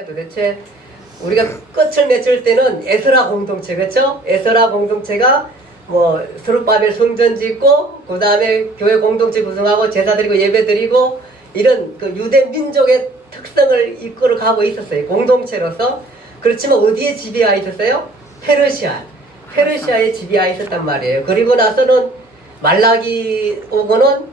도대체 우리가 끝을 맺을 때는 에스라 공동체, 그렇죠? 에스라 공동체가 뭐 스룹바벨 성전 짓고 그 다음에 교회 공동체 구성하고 제사 드리고 예배 드리고 이런 그 유대 민족의 특성을 이끌어 가고 있었어요. 공동체로서. 그렇지만 어디에 지배하 있었어요? 페르시아에 지배하 있었단 말이에요. 그리고 나서는 말라기 오고는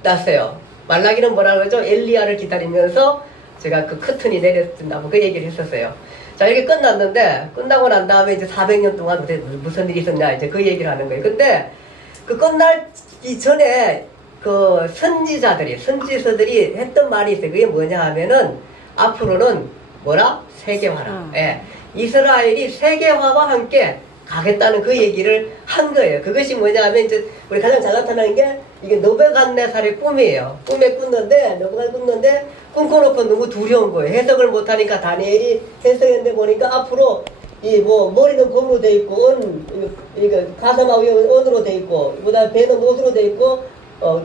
끝났어요. 말라기는 뭐라 그러죠? 엘리야를 기다리면서 제가 그 커튼이 내렸다고 그 얘기를 했었어요. 자, 이렇게 끝났는데, 끝나고 난 다음에 이제 400년 동안 그때 무슨 일이 있었냐, 이제 그 얘기를 하는 거예요. 근데 그 끝나기 전에 그 선지서들이 했던 말이 있어요. 그게 뭐냐 하면은, 앞으로는 뭐라? 세계화라. 예. 이스라엘이 세계화와 함께 가겠다는 그 얘기를 한 거예요. 그것이 뭐냐 하면 이제 우리 가장 잘 나타나는 게 이게 너부갓네살의 꿈이에요. 꿈에 꿨는데 꿈꿔놓고 너무 두려운 거예요. 해석을 못하니까 다니엘이 해석했는데 보니까 앞으로 이 뭐 머리는 검으로 돼 있고 이거 가슴하고 은으로 돼 있고 그다음에 배는 못으로 돼 있고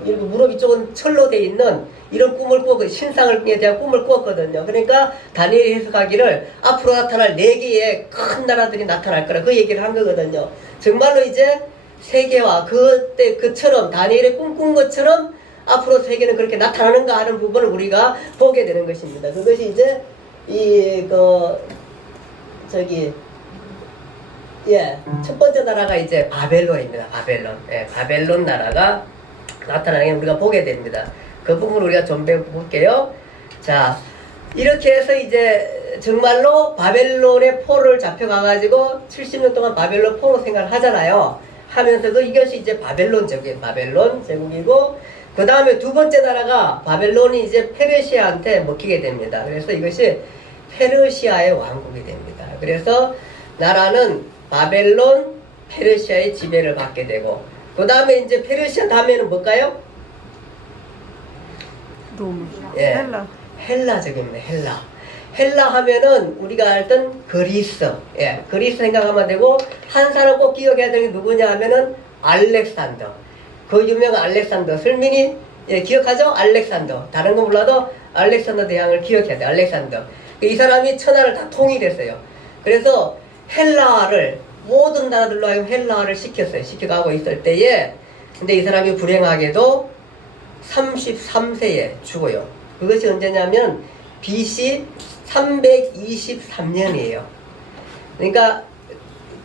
이렇게 무릎 이쪽은 철로 돼 있는 이런 꿈을 꾸고 신상에 대한 꿈을 꾸었거든요. 그러니까 다니엘이 해석하기를 앞으로 나타날 4개의 큰 나라들이 나타날 거라 그 얘기를 한 거거든요. 정말로 이제 세계화 그때 그처럼 다니엘이 꿈꾼 것처럼 앞으로 세계는 그렇게 나타나는가 하는 부분을 우리가 보게 되는 것입니다. 그것이 이제 첫 번째 나라가 이제 바벨론입니다. 바벨론 나라가 나타나는 게 우리가 보게 됩니다. 그 부분 우리가 좀 배워볼게요. 자, 이렇게 해서 이제 정말로 바벨론의 포로를 잡혀가가지고 70년 동안 바벨론 포로 생활을 하잖아요. 하면서도 이것이 이제 바벨론 제국이고, 그 다음에 두 번째 나라가 바벨론이 이제 페르시아한테 먹히게 됩니다. 그래서 이것이 페르시아의 왕국이 됩니다. 그래서 나라는 바벨론, 페르시아의 지배를 받게 되고, 그 다음에 이제 페르시아 다음에는 뭘까요? 로마. 예, 헬라적입니다. 헬라 하면은 우리가 알던 그리스. 예, 그리스 생각하면 되고, 한 사람 꼭 기억해야 되는 게 누구냐 하면은 알렉산더. 그 유명한 알렉산더. 설민이 예, 기억하죠? 알렉산더. 다른 거 몰라도 알렉산더 대왕을 기억해야 돼. 알렉산더. 이 사람이 천하를 다 통일했어요. 그래서 헬라를 모든 나라들로 하여금 헬라화를 시켰어요. 시켜가고 있을 때에 근데 이 사람이 불행하게도 33세에 죽어요. 그것이 언제냐면 BC 323년이에요. 그러니까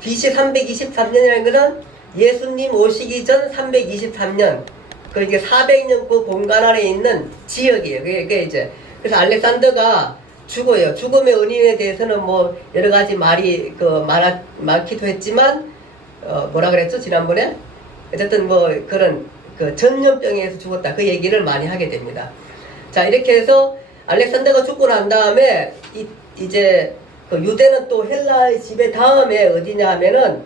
BC 323년이라는 것은 예수님 오시기 전 323년 그러니까 400년 그 공간 안에 있는 지역이에요. 그게 이제 그래서 알렉산더가 죽어요. 죽음의 원인에 대해서는 뭐 여러 가지 말이 많기도 했지만 뭐라 그랬죠 지난번에 어쨌든 뭐 그런 그 전염병에서 죽었다 그 얘기를 많이 하게 됩니다. 자 이렇게 해서 알렉산더가 죽고 난 다음에 이제 그 유대는 또 헬라의 지배 다음에 어디냐 하면은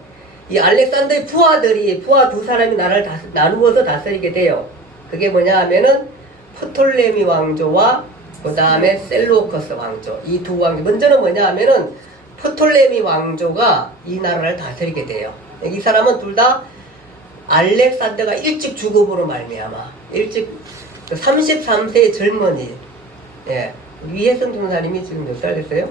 이 알렉산더의 부하 두 사람이 나라를 나누어서 다스리게 돼요. 그게 뭐냐 하면은 프톨레미 왕조와 그 다음에 셀루커스 왕조 이 두 왕조 먼저는 뭐냐 하면은 프톨레미 왕조가 이 나라를 다스리게 돼요. 이 사람은 둘 다 알렉산더가 일찍 죽음으로 말미암아 일찍 33세의 젊은이 예 위혜성 전사님이 지금 몇 살 됐어요?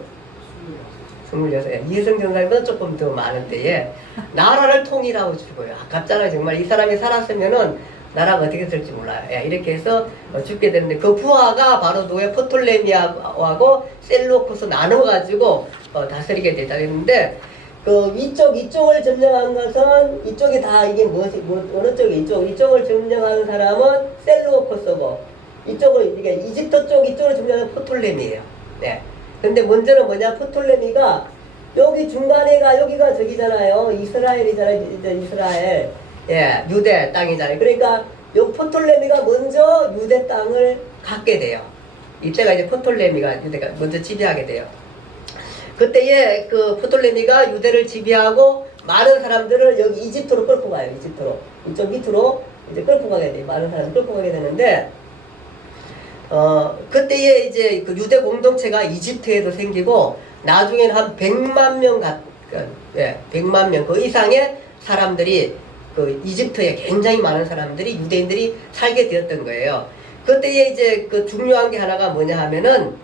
26. 예. 위혜성 전사님은 조금 더 많은데 예. 나라를 통일하고 죽어요. 아깝잖아요. 정말 이 사람이 살았으면은 나라가 어떻게 될지 몰라요. 예, 이렇게 해서 죽게 되는데 그 부하가 바로 누구야? 프톨레미아하고 셀루코스 나눠가지고 다스리게 되다 했는데 그 이쪽을 점령한 것은 이쪽이 다 이게 어느 쪽이 이쪽을 점령하는 사람은 셀루코스고 이쪽을 이게 이집트 쪽 이쪽을 점령하는 프톨레미예요. 네. 근데 먼저는 뭐냐? 프톨레미가 여기 중간에가 여기가 저기잖아요. 이스라엘이잖아요. 이스라엘. 예, 유대 땅이잖아요. 그러니까 요 프톨레미가 먼저 유대 땅을 갖게 돼요. 이때가 이제 프톨레미가 유대가 먼저 지배하게 돼요. 그때에 그 프톨레미가 유대를 지배하고 많은 사람들을 여기 이집트로 끌고 가요. 이집트로. 이쪽 밑으로 이제 끌고 가게 돼요. 많은 사람을 끌고 가게 되는데 그때에 이제 그 유대 공동체가 이집트에도 생기고 나중에는 한 100만 명 100만 명 그 이상의 사람들이 그 이집트에 굉장히 많은 사람들이 유대인들이 살게 되었던 거예요. 그때에 이제 그 중요한 게 하나가 뭐냐 하면은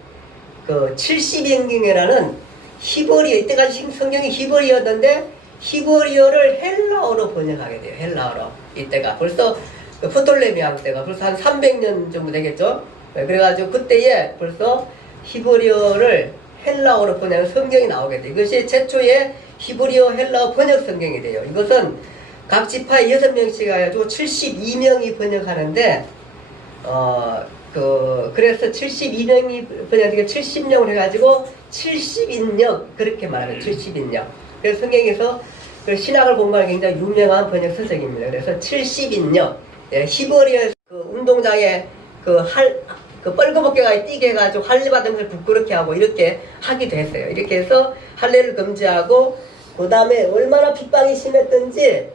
그 70인경이라는 히브리어, 이때까지 성경이 히브리어였는데 히브리어를 헬라어로 번역하게 돼요. 헬라어로. 이때가 벌써 프톨레미 왕 때가 벌써 한 300년 정도 되겠죠. 그래가지고 그때에 벌써 히브리어를 헬라어로 번역한 성경이 나오게 돼요. 이것이 최초의 히브리어 헬라어 번역 성경이 돼요. 이것은 각 지파에 6명씩 해가지고 72명이 번역하는데 그래서 72명이 번역되게 70명을 해가지고 70인역 그렇게 말해요. 70인역. 그래서 성경에서 그 신학을 공부하는 굉장히 유명한 번역 서적입니다. 그래서 70인역. 예, 히브리어 그 운동장에 그 뻘거벗겨가 뛰게 해가지고 할례 받은 걸 부끄럽게 하고 이렇게 하기도 했어요. 이렇게 해서 할례를 금지하고 그 다음에 얼마나 핍박이 심했던지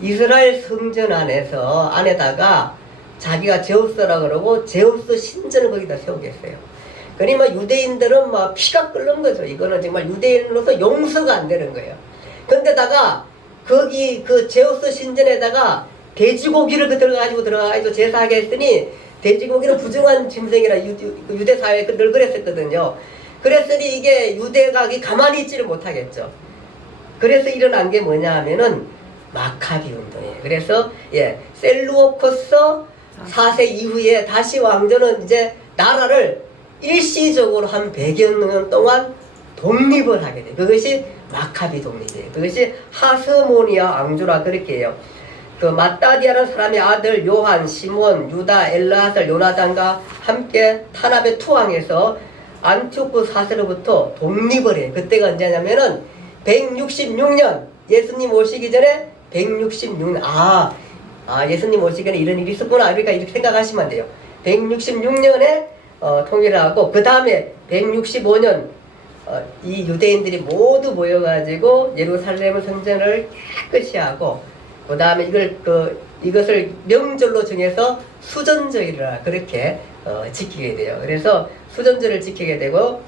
이스라엘 성전 안에다가 자기가 제우스라 그러고 제우스 신전을 거기다 세우겠어요. 그러니 막 유대인들은 막 피가 끓는 거죠. 이거는 정말 유대인으로서 용서가 안 되는 거예요. 근데다가 거기 그 제우스 신전에다가 돼지고기를 들어가가지고 제사하게 했더니 돼지고기는 부정한 짐승이라 유대 사회에 늘 그랬었거든요. 그랬으니 이게 유대가 가만히 있지를 못하겠죠. 그래서 일어난 게 뭐냐 하면은 마카비 운동이에요. 그래서 셀루오코스 4세 이후에 다시 왕조는 이제 나라를 일시적으로 한 100여 년 동안 독립을 하게 돼요. 그것이 마카비 독립이에요. 그것이 하스모니아 왕조라 그렇게 해요. 그 마따디아라는 사람의 아들 요한, 시몬, 유다, 엘라살, 요나단과 함께 타나베 투항해서 안티오쿠 4세로부터 독립을 해요. 그때가 언제냐면은 166년 예수님 오시기 전에 166년 예수님 오시기 전에 이런 일이 있었구나. 그러니까 이렇게 생각하시면 돼요. 166년에 통일을 하고 그 다음에 165년 이 유대인들이 모두 모여가지고 예루살렘 성전을 깨끗이 하고 그 다음에 이것을 명절로 정해서 수전절이라 그렇게 지키게 돼요. 그래서 수전절을 지키게 되고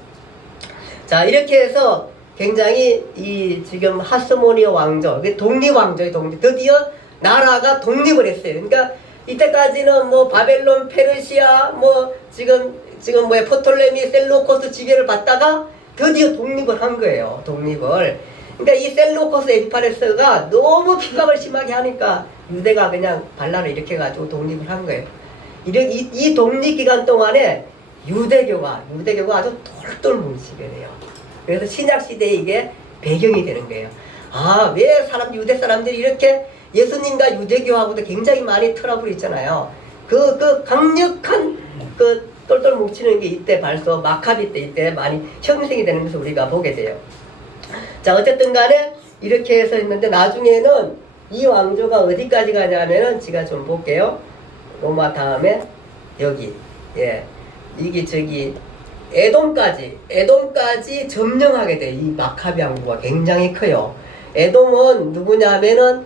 자 이렇게 해서 굉장히 이 지금 하스모니아 왕조 독립왕조의 드디어 나라가 독립을 했어요. 그러니까 이때까지는 뭐 바벨론, 페르시아 지금 포톨레미, 셀루코스 지배를 받다가 드디어 독립을 한 거예요. 독립을. 그러니까 이 셀루코스 에피파네스가 너무 핍박을 심하게 하니까 유대가 그냥 반란을 일으켜가지고 독립을 한 거예요. 이 독립기간 동안에 유대교가 아주 똘똘 뭉치게 돼요. 그래서 신약시대에 이게 배경이 되는 거예요. 왜 유대 사람들이 이렇게 예수님과 유대교하고도 굉장히 많이 트러블이 있잖아요. 그 강력한 똘똘 뭉치는 게 이때 벌써 마카비 때 이때 많이 형성이 되는 것을 우리가 보게 돼요. 자 어쨌든 간에 이렇게 해서 있는데 나중에는 이 왕조가 어디까지 가냐면은 제가 좀 볼게요. 로마 다음에 여기 이게 에돔까지 점령하게 돼. 이 마카비 왕국가 굉장히 커요. 에돔은 누구냐면은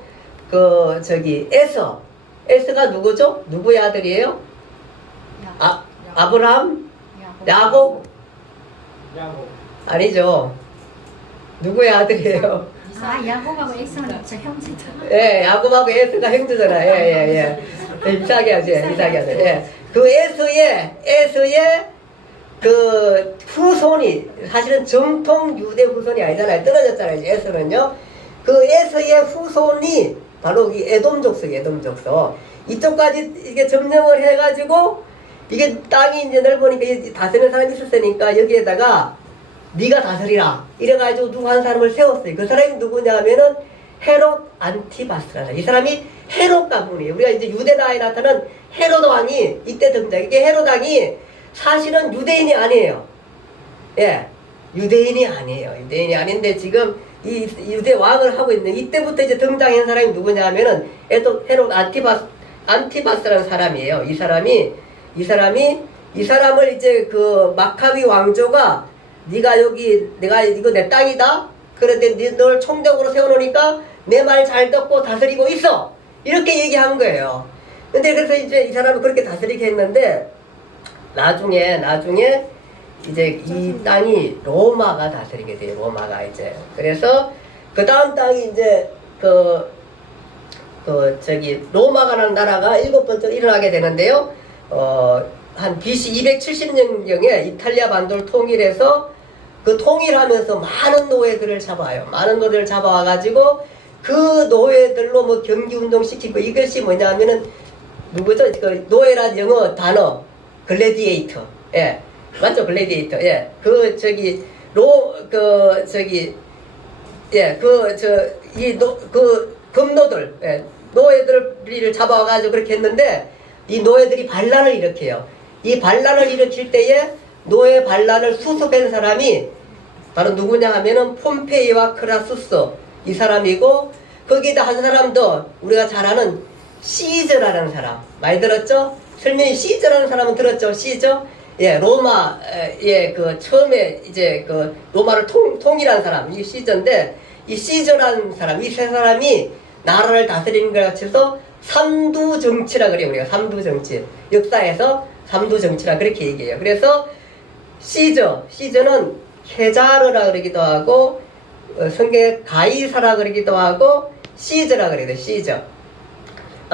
에서가 누구죠? 누구의 아들이에요? 아브라함? 야곱? 아니죠. 누구의 아들이에요? 야곱하고 에서는 형제죠. 야곱하고 에서가 형제잖아. 이삭이야. 그 에서의 그 후손이 사실은 정통 유대 후손이 아니잖아요. 떨어졌잖아요. 에서는요. 그 에서의 후손이 바로 이 에돔 족속. 이쪽까지 이게 점령을 해가지고 이게 땅이 이제 넓으니까 다스리는 사람이 있었으니까 여기에다가 네가 다스리라 이래가지고 누구 한 사람을 세웠어요. 그 사람이 누구냐면은 헤롯 안티바스라서 이 사람이 헤롯 가문이에요. 우리가 이제 유대다에 나타난 헤롯 왕이 이때 등장. 이게 헤롯 왕이 사실은 유대인이 아니에요. 유대인이 아닌데 지금 이 유대 왕을 하고 있는 이때부터 이제 등장한 사람이 누구냐면은 헤롯 안티바스라는 사람이에요. 이 사람을 이제 그 마카비 왕조가 내가 이거 내 땅이다. 그런데 널 총독으로 세워놓으니까 내 말 잘 듣고 다스리고 있어. 이렇게 얘기한 거예요. 근데 그래서 이제 이 사람은 그렇게 다스리게 했는데 나중에 이제 이 땅이 로마가 다스리게 돼요. 로마가 이제. 그래서 그 다음 땅이 이제 로마가라는 나라가 7번째로 일어나게 되는데요. 한 BC 270년경에 이탈리아 반도를 통일해서 그 통일하면서 많은 노예들을 잡아요. 많은 노예들을 잡아와가지고 그 노예들로 뭐 경기운동 시키고 이것이 뭐냐면은 누구죠? 그 노예란 영어 단어 글래디에이터. 예. 맞죠? 글래디에이터. 예. 그 저기 그 저기 예. 그 금노들 예. 노예들을 잡아와가지고 그렇게 했는데 이 노예들이 반란을 일으켜요. 이 반란을 일으킬 때에 노예 반란을 수습한 사람이 바로 누구냐 하면은 폼페이와 크라수스 이 사람이고 거기다 한 사람도 우리가 잘 아는 시저라는 사람 많이 들었죠? 설명이 시저라는 사람은 들었죠? 시저? 예, 로마 예, 그 처음에 이제 그 로마를 통일한 사람 이 시저인데 이 시저라는 사람 이 세 사람이 나라를 다스리는 것 같아서 삼두 정치라 그래요. 우리가 삼두 정치 역사에서 삼두 정치라 그렇게 얘기해요. 그래서 시저는 케자르라 그러기도 하고 성경에 가이사라 그러기도 하고 시저라 그래요. 시저.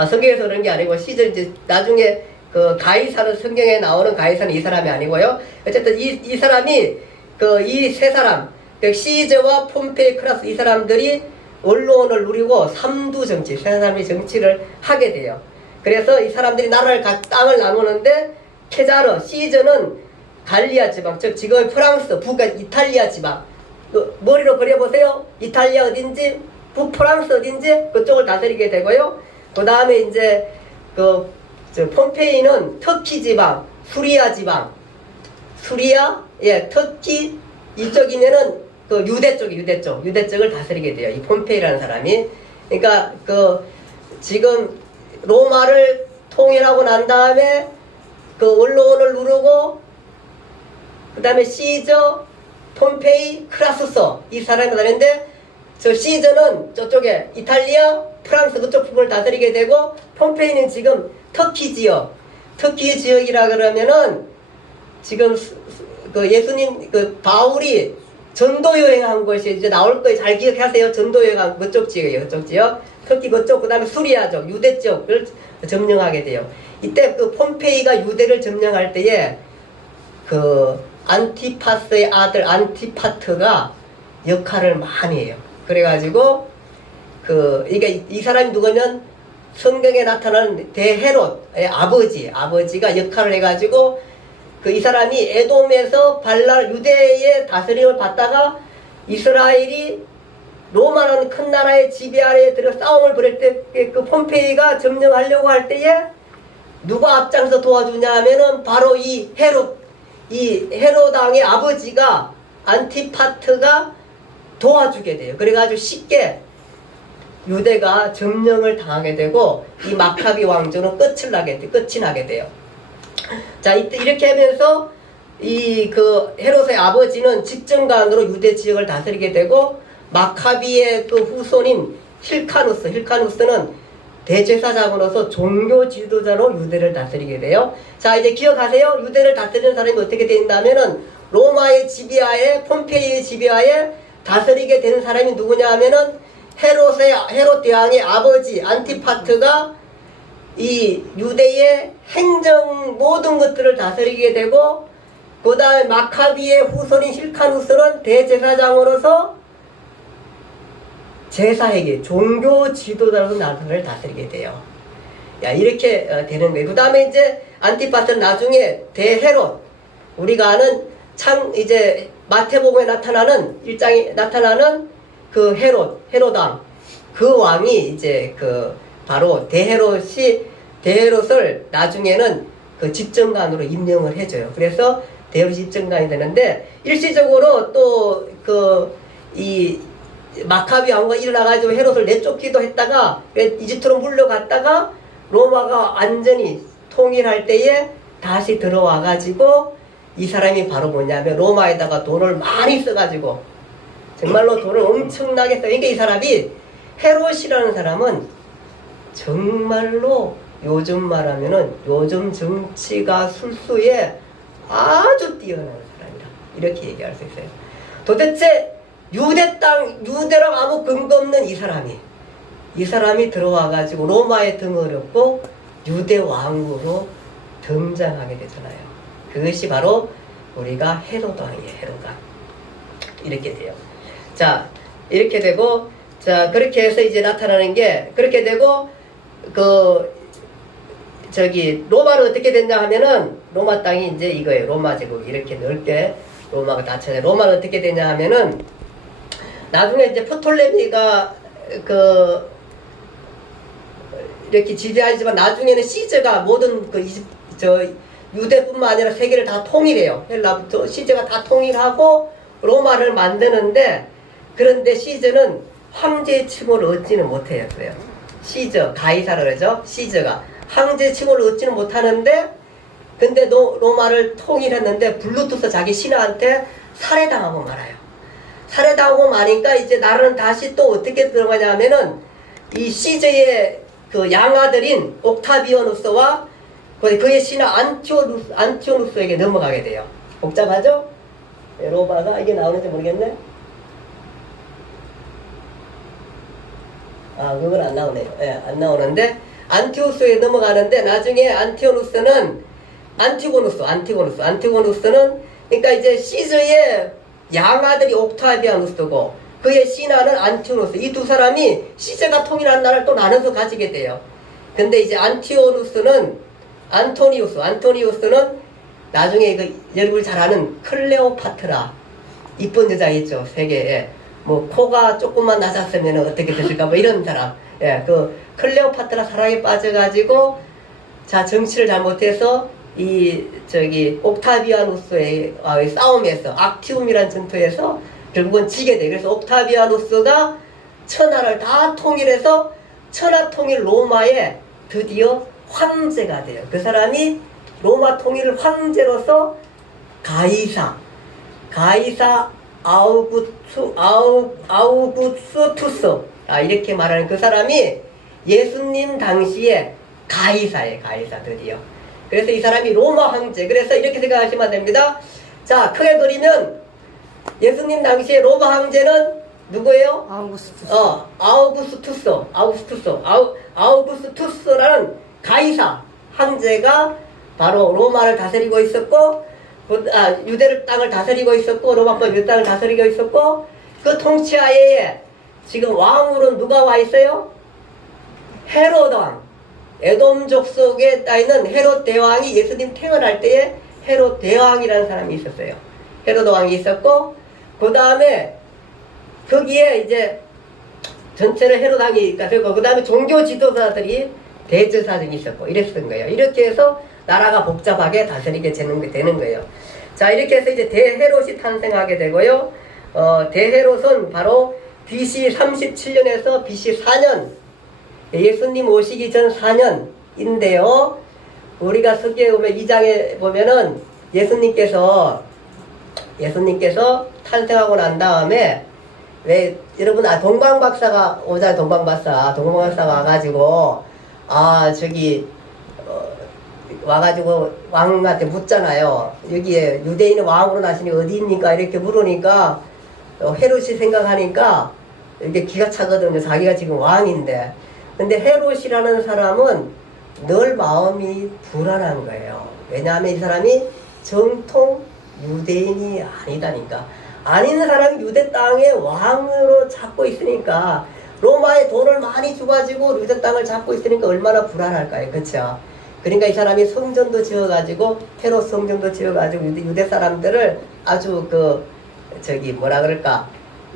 성경에서 그런 게 아니고 시저 이제 나중에 그 가이사는 성경에 나오는 가이사는 이 사람이 아니고요. 어쨌든 이 사람이 그 이 세 사람 그 시저와 폼페이 크라스 이 사람들이 언론을 누리고 삼두 정치 세 사람이 정치를 하게 돼요. 그래서 이 사람들이 나라를 땅을 나누는데 케자르 시저는 갈리아 지방 즉 지금 프랑스 북 이탈리아 지방 머리로 그려보세요. 이탈리아 어딘지 북프랑스 어딘지 그쪽을 다스리게 되고요. 그 다음에 이제 폼페이는 터키 지방 수리아 지방 수리아 예 터키 이쪽이면은 그 유대 쪽을 다스리게 돼요. 이 폼페이라는 사람이. 그러니까 지금 로마를 통일하고 난 다음에 그 언론을 누르고 그 다음에 시저, 폼페이, 크라수스 이 사람이 다른데 저 시저는 저쪽에 이탈리아, 프랑스 그쪽 부분을 다스리게 되고 폼페이는 지금 터키 지역이라 그러면은 지금 그 예수님 그 바울이 전도 여행한 곳이 이제 나올 거예요. 잘 기억하세요. 전도 여행한 그쪽 지역이에요. 그쪽 지역. 터키 그쪽 그다음에 수리아족 유대 쪽을 점령하게 돼요. 이때 그 폼페이가 유대를 점령할 때에 그 안티파스의 아들 안티파트가 역할을 많이 해요. 그래가지고 이게 이 사람이 누구면 성경에 나타나는 대헤롯의 아버지가 역할을 해가지고 이 사람이 에돔에서 유대의 다스림을 받다가 이스라엘이 로마라는 큰 나라의 지배 아래에 들어 싸움을 벌일 때 그 폼페이가 점령하려고 할 때에 누가 앞장서 도와주냐 하면은 바로 이 헤롯 왕의 아버지가 안티파트가 도와주게 돼요. 그래가지고 쉽게 유대가 점령을 당하게 되고 이 마카비 왕조는 끝이 나게 돼요. 자, 이렇게 하면서 헤롯의 아버지는 집정관으로 유대 지역을 다스리게 되고 마카비의 그 후손인 힐카누스는 대제사장으로서 종교 지도자로 유대를 다스리게 돼요. 자, 이제 기억하세요. 유대를 다스리는 사람이 어떻게 된다면은 로마의 지배하에 폼페이의 지배하에 다스리게 되는 사람이 누구냐 하면은 헤롯 대왕의 아버지 안티파트가 이 유대의 행정 모든 것들을 다스리게 되고 그 다음에 마카비의 후손인 힐카누스는 대제사장으로서 제사에게 종교 지도자로 나라를 다스리게 돼요. 야, 이렇게 되는 거예요. 그 다음에 이제 안티파트는 나중에 대헤롯 우리가 아는 이제 마태복음에 나타나는 일장에 나타나는 그 헤롯왕 그 왕이 이제 바로 대헤롯을 나중에는 그 집정관으로 임명을 해줘요. 그래서 대헤롯 집정관이 되는데 일시적으로 또 이 마카비 왕과 일어나가지고 헤롯을 내쫓기도 했다가 이집트로 물려갔다가 로마가 완전히 통일할 때에 다시 들어와가지고 이 사람이 바로 뭐냐면 로마에다가 돈을 많이 써가지고 정말로 돈을 엄청나게 써. 그러니까 이 사람이 헤롯이라는 사람은 정말로 요즘 말하면은 요즘 정치가 술수에 아주 뛰어난 사람이다. 이렇게 얘기할 수 있어요. 도대체 유대랑 아무 근거 없는 이 사람이 들어와가지고 로마에 등을 업고 유대 왕으로 등장하게 되잖아요. 그것이 바로 우리가 헤로도 왕이에요. 헤로도 왕. 이렇게 돼요. 자, 이렇게 되고, 자, 그렇게 해서 이제 나타나는 게, 그렇게 되고, 로마는 어떻게 됐냐 하면은, 로마 땅이 이제 이거예요. 로마 제국. 이렇게 넓게 로마가 다 쳐져. 로마는 어떻게 되냐 하면은, 나중에 이제 프톨레미가, 이렇게 지배하지만, 나중에는 시저가 모든 유대뿐만 아니라 세계를 다 통일해요. 헬라부터 시저가 다 통일하고, 로마를 만드는데, 그런데 시저는 황제의 칭호를 얻지는 못해요. 그래요. 시저, 가이사라 그러죠. 시저가 황제의 칭호를 얻지는 못하는데, 근데 로마를 통일했는데 블루투스 자기 신하한테 살해당하고 말아요. 살해당하고 마니까 이제 나라는 다시 또 어떻게 들어가냐면은 이 시저의 그 양아들인 옥타비아누스와 그의 신하 안티오누스에게 넘어가게 돼요. 복잡하죠? 로마가 이게 나오는지 모르겠네. 아, 그건 안 나오네요. 예, 안 나오는데, 안티오스에 넘어가는데, 나중에 안티고누스는, 그러니까 이제 시저의 양아들이 옥타비아누스고, 그의 신하는 안티오누스. 이 두 사람이 시저가 통일한 나라를 또 나눠서 가지게 돼요. 근데 이제 안티오누스는, 안토니우스는 나중에 여러분이 잘 아는 클레오파트라. 이쁜 여자 있죠, 세계에. 뭐 코가 조금만 낮았으면 어떻게 됐을까 뭐 이런 사람. 예, 그 클레오파트라 사랑에 빠져가지고 자 정치를 잘못해서 옥타비아누스의 싸움에서 악티움이란 전투에서 결국은 지게 돼. 그래서 옥타비아누스가 천하를 다 통일해서 천하 통일 로마의 드디어 황제가 돼요. 그 사람이 로마 통일 황제로서 가이사 아우구스투스 이렇게 말하는 그 사람이 예수님 당시에 가이사 드디어. 그래서 이 사람이 로마 황제. 그래서 이렇게 생각하시면 됩니다. 자, 크게 그리면 예수님 당시에 로마 황제는 누구예요? 아우구스투스라는 가이사 황제가 바로 로마를 다스리고 있었고, 유대 땅을 다스리고 있었고, 로마권 유대 땅을 다스리고 있었고, 그 통치하에 지금 왕으로 누가 와 있어요? 헤로드 왕. 에돔족 속에 있는 헤롯 대왕이 예수님 태어날 때에 헤롯 대왕이라는 사람이 있었어요. 헤로드 왕이 있었고, 그 다음에 거기에 이제 전체를 헤롯 왕이 있었고, 그 다음에 종교 지도자들이 대제사 등이 있었고, 이랬던 거예요. 이렇게 해서 나라가 복잡하게 다스리게 되는 거예요. 자, 이렇게 해서 이제 대헤롯이 탄생하게 되고요. 대헤롯은 바로 BC 37년에서 BC 4년, 예수님 오시기 전 4년인데요. 우리가 석기에 보면 2장에 보면은 예수님께서 탄생하고 난 다음에 왜 여러분 동방박사가 오잖아요. 동방박사가 와가지고 와가지고 왕한테 묻잖아요. 여기에 유대인의 왕으로 나시니 어디입니까? 이렇게 물으니까 헤롯이 생각하니까 이게 기가 차거든요. 자기가 지금 왕인데. 근데 헤롯이라는 사람은 늘 마음이 불안한 거예요. 왜냐하면 이 사람이 정통 유대인이 아니다니까. 아닌 사람이 유대 땅의 왕으로 잡고 있으니까, 로마에 돈을 많이 주가지고 유대 땅을 잡고 있으니까 얼마나 불안할까요? 그쵸? 그러니까 이 사람이 성전도 지어가지고, 헤롯 성전도 지어가지고 유대 사람들을 아주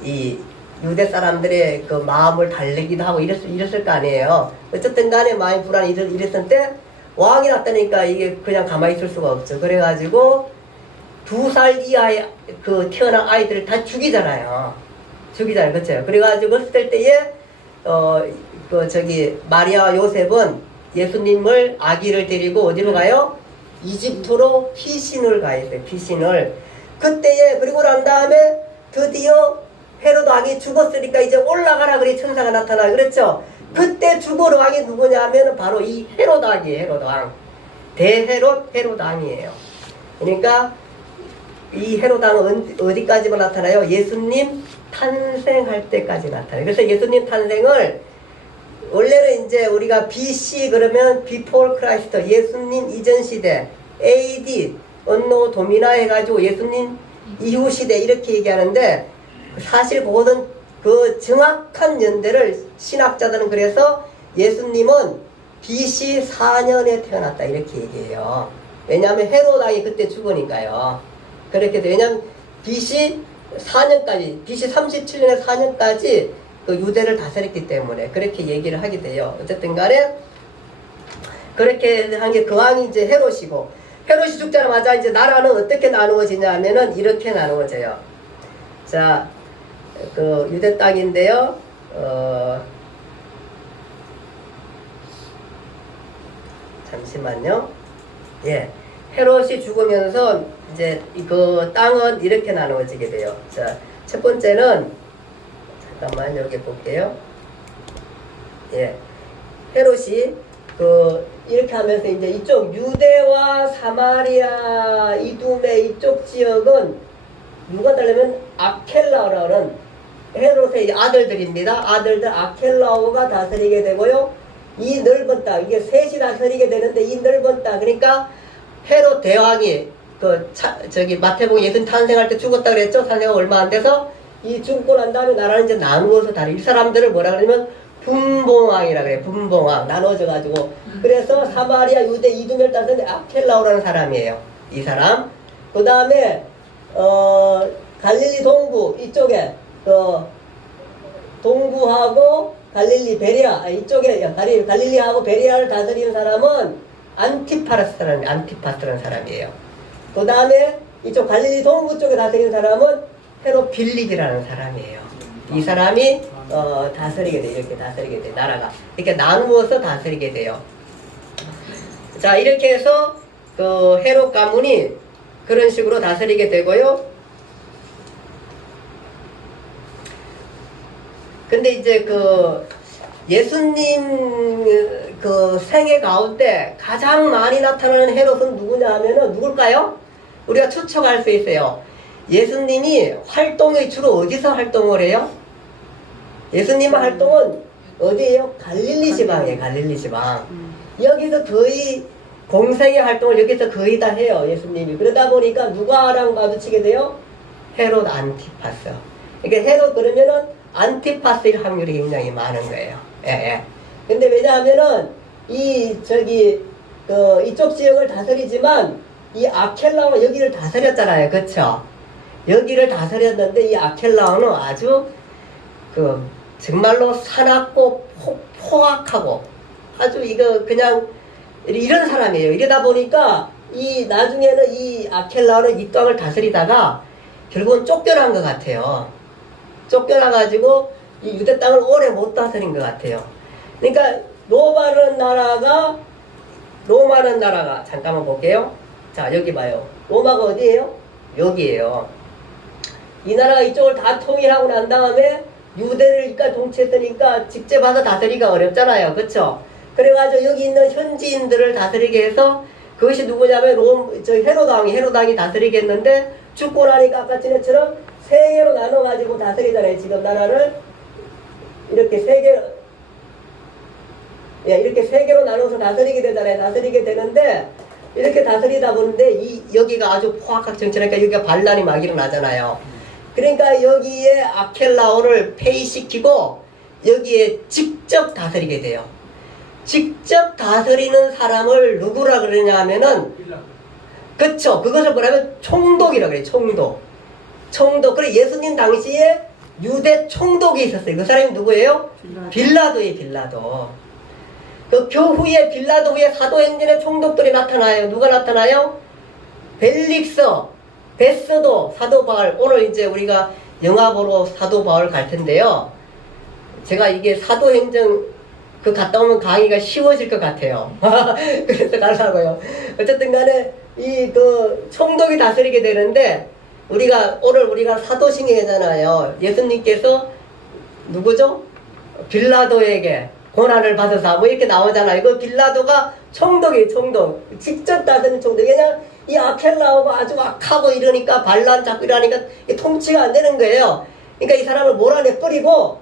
이 유대 사람들의 그 마음을 달래기도 하고 이랬을 거 아니에요. 어쨌든 간에 마음이 불안이 이랬을 때 왕이 났다니까 이게 그냥 가만히 있을 수가 없죠. 그래가지고 2살 이하의 태어난 아이들을 다 죽이잖아요. 그쵸? 그래가지고 했을 때에 마리아와 요셉은 예수님을 아기를 데리고 어디로 가요? 이집트로 피신을 가야 돼요. 피신을. 그때에 그리고 난 다음에 드디어 헤롯 왕이 죽었으니까 이제 올라가라 그래 천사가 나타나. 그랬죠? 그때 죽을 왕이 누구냐 하면 바로 이 헤롯 왕이에요. 헤롯 왕. 헤롯 왕이에요. 그러니까 이 헤롯 왕은 어디까지만 나타나요? 예수님 탄생할 때까지 나타나요. 그래서 예수님 탄생을 원래는 이제 우리가 BC 그러면 Before Christ, 예수님 이전 시대, AD, 언노 도미나 해가지고 예수님 이후 시대 이렇게 얘기하는데 사실 그거는 그 정확한 연대를 신학자들은 그래서 예수님은 BC 4년에 태어났다 이렇게 얘기해요. 왜냐하면 헤롯 왕이 그때 죽으니까요. 그렇게 돼. 왜냐하면 BC 4년까지, BC 37년에 4년까지 그 유대를 다스렸기 때문에 그렇게 얘기를 하게 돼요. 어쨌든 간에 그렇게 한 게 그 왕이 이제 헤롯이고, 헤롯이 죽자마자 이제 나라는 어떻게 나누어지냐 하면은 이렇게 나누어져요. 자, 그 유대 땅인데요. 잠시만요. 예. 헤롯이 죽으면서 이제 그 땅은 이렇게 나누어지게 돼요. 자, 첫 번째는 잠깐만 여기 볼게요. 예. 헤롯이 이렇게 하면서 이제 이쪽 유대와 사마리아 이두메 이쪽 지역은 누가 달라면 아켈라오라는 헤롯의 아들들입니다. 아들들 아켈라오가 다스리게 되고요. 이 넓은 땅, 이게 셋이 다스리게 되는데 이 넓은 땅, 그러니까 헤롯 대왕이 저기 마태복음 예수님 탄생할 때 죽었다 그랬죠. 탄생가 얼마 안 돼서 이 죽고 난 다음에 나라는 이제 나누어서 이 사람들을 뭐라 그러냐면 분봉왕이라 그래요. 분봉왕 나눠져 가지고 그래서 사마리아 유대 이두메를 다스리는 아켈라오라는 사람이에요. 이 사람. 그 다음에 갈릴리 동부 이쪽에 동부하고 갈릴리 베리아 이쪽에 갈릴리하고 베리아를 다스리는 사람은 안티파스라는 사람이에요. 그 다음에 이쪽 갈릴리 동부 쪽에 다스리는 사람은 헤롯 빌립이라는 사람이에요. 이 사람이 다스리게 돼. 이렇게 다스리게 돼. 나라가 이렇게 나누어서 다스리게 돼요. 자, 이렇게 해서 그 헤롯 가문이 그런 식으로 다스리게 되고요. 근데 이제 그 예수님 그 생애 가운데 가장 많이 나타나는 헤롯은 누구냐 하면은 누굴까요? 우리가 추측할 수 있어요. 예수님이 활동이 주로 어디서 활동을 해요? 예수님의 활동은 어디예요? 갈릴리 지방이에요. 갈릴리 지방. 여기서 거의 공생의 활동을 여기서 거의 다 해요. 예수님이. 그러다 보니까 누가랑 마주치게 돼요? 헤롯 안티파스. 그러니까 헤롯 그러면은 안티파스일 확률이 굉장히 많은 거예요. 예, 예. 근데 왜냐하면은 이쪽 지역을 다스리지만 이 아켈라오는 여기를 다스렸잖아요. 그쵸? 여기를 다스렸는데 이 아켈라오는 아주 정말로 사납고 포악하고 아주 그냥 이런 사람이에요. 이러다 보니까 나중에는 이 아켈라오는 이 땅을 다스리다가 결국은 쫓겨난 것 같아요. 쫓겨나가지고 이 유대 땅을 오래 못 다스린 것 같아요. 그러니까 로마는 나라가 잠깐만 볼게요. 자, 여기 봐요. 로마가 어디예요? 여기에요. 이 나라가 이쪽을 다 통일하고 난 다음에 유대를 동치했으니까 직접 와서 다스리기가 어렵잖아요. 그쵸? 그래가지고 여기 있는 현지인들을 다스리게 해서 그것이 누구냐면 헤롯왕이 다스리게 했는데 죽고 나니까 아까 전에처럼 세 개로 나눠가지고 다스리잖아요. 지금 나라를 이렇게 이렇게 세 개로 나눠서 다스리게 되잖아요. 다스리게 되는데 이렇게 다스리다 보는데 여기가 아주 포악하게 정치하니까 여기가 반란이 막 일어나잖아요. 그러니까 여기에 아켈라오를 폐위시키고 여기에 직접 다스리게 돼요. 직접 다스리는 사람을 누구라 그러냐 하면은 그쵸. 그것을 뭐라면 총독이라 그래요. 총독. 그래 예수님 당시에 유대 총독이 있었어요. 그 사람이 누구예요? 빌라도예요. 빌라도. 그 후에 빌라도 후에 사도행전의 총독들이 나타나요. 누가 나타나요? 벨릭스, 베스도, 사도 바울. 오늘 이제 우리가 영화 보러 사도 바울 갈 텐데요. 제가 이게 사도행전 갔다 오면 강의가 쉬워질 것 같아요. 그래서 가려고요. 어쨌든 간에 총독이 다스리게 되는데 오늘 우리가 사도신경이잖아요. 예수님께서 누구죠? 빌라도에게 고난을 받으사 이렇게 나오잖아요. 이거 빌라도가 총독이에요. 총독. 직접 다스리는 총독. 왜냐면 이 아켈라오가 아주 악하고 이러니까 반란 잡고 이러니까 통치가 안 되는 거예요. 그러니까 이 사람을 몰아내 뿌리고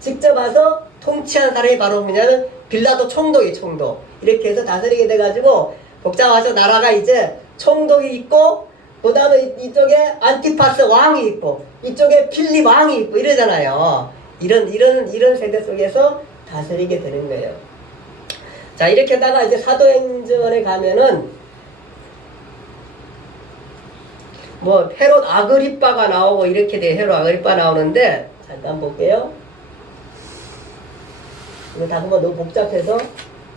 직접 와서 통치한 사람이 바로 뭐냐면 빌라도 총독이 총독. 이렇게 해서 다스리게 돼가지고 복잡하죠. 나라가 이제 총독이 있고 그 다음에 이쪽에 안티파스 왕이 있고 이쪽에 필립 왕이 있고 이러잖아요. 이런 세대 속에서 다스리게 되는 거예요. 자, 이렇게 하다가 이제 사도행전에 가면은 뭐 헤롯 아그리빠가 나오고 이렇게 돼. 헤롯 아그리빠 나오는데 잠깐 볼게요. 이거 다 보면 너무 복잡해서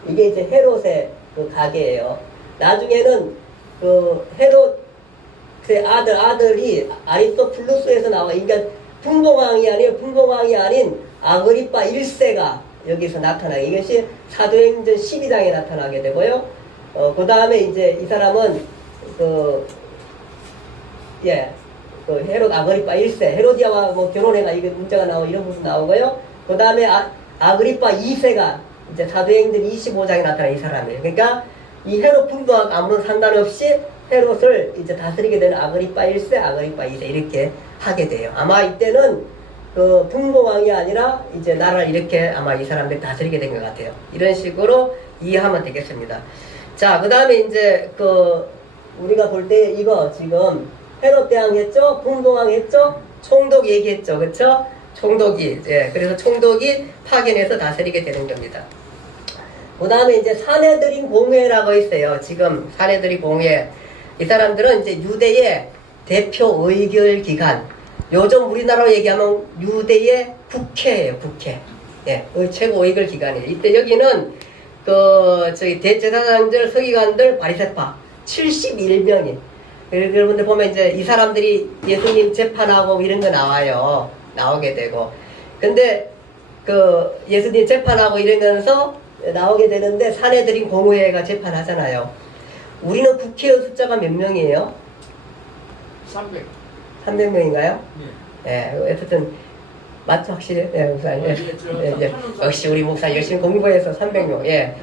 이게 이제 헤롯의 그 가계예요. 나중에는 그 헤롯의 아들이 아리스토플루스에서 나와. 그러니까 분봉왕이 아닌 아그리빠 1세가 여기서 나타나게. 이것이 사도행전 12장에 나타나게 되고요. 그 다음에 이제 이 사람은 그 헤롯 아그리빠 1세, 헤로디아와 뭐 결혼해가 이게 문제가 나오고 이런 부분 나오고요. 그 다음에 아그리빠 2세가 이제 사도행전 25장에 나타난 이 사람이에요. 그러니까 이 헤롯 분부와 아무런 상관없이 헤롯을 이제 다스리게 되는 아그리빠 1세, 아그리빠 2세 이렇게 하게 돼요. 아마 이때는 그 분봉왕이 아니라 이제 나라를 이렇게 아마 이 사람들이 다스리게 된 것 같아요. 이런 식으로 이해하면 되겠습니다. 자, 그 다음에 이제 그 우리가 볼 때 이거 지금 헤롯 대왕 했죠? 분봉왕 했죠? 총독 얘기했죠? 그쵸? 총독이, 그래서 총독이 파견해서 다스리게 되는 겁니다. 그 다음에 이제 사내들인 공회라고 있어요. 지금 사내들인 공회. 이 사람들은 이제 유대의 대표 의결 기관. 요즘 우리나라로 얘기하면 유대의 국회예요, 국회. 최고 의결 기관이에요. 이때 여기는 대제사장들, 서기관들, 바리새파 71명이. 여러분들 보면 이제 이 사람들이 예수님 재판하고 이런 거 나오게 되고. 근데 예수님 재판하고 이러면서 나오게 되는데 사내들인 공회가 재판하잖아요. 우리는 국회의원 숫자가 몇 명이에요? 300. 300명인가요? 예. 어쨌든 맞죠, 확실히? 목사님. 역시 우리 목사 열심히 공부해서 300명.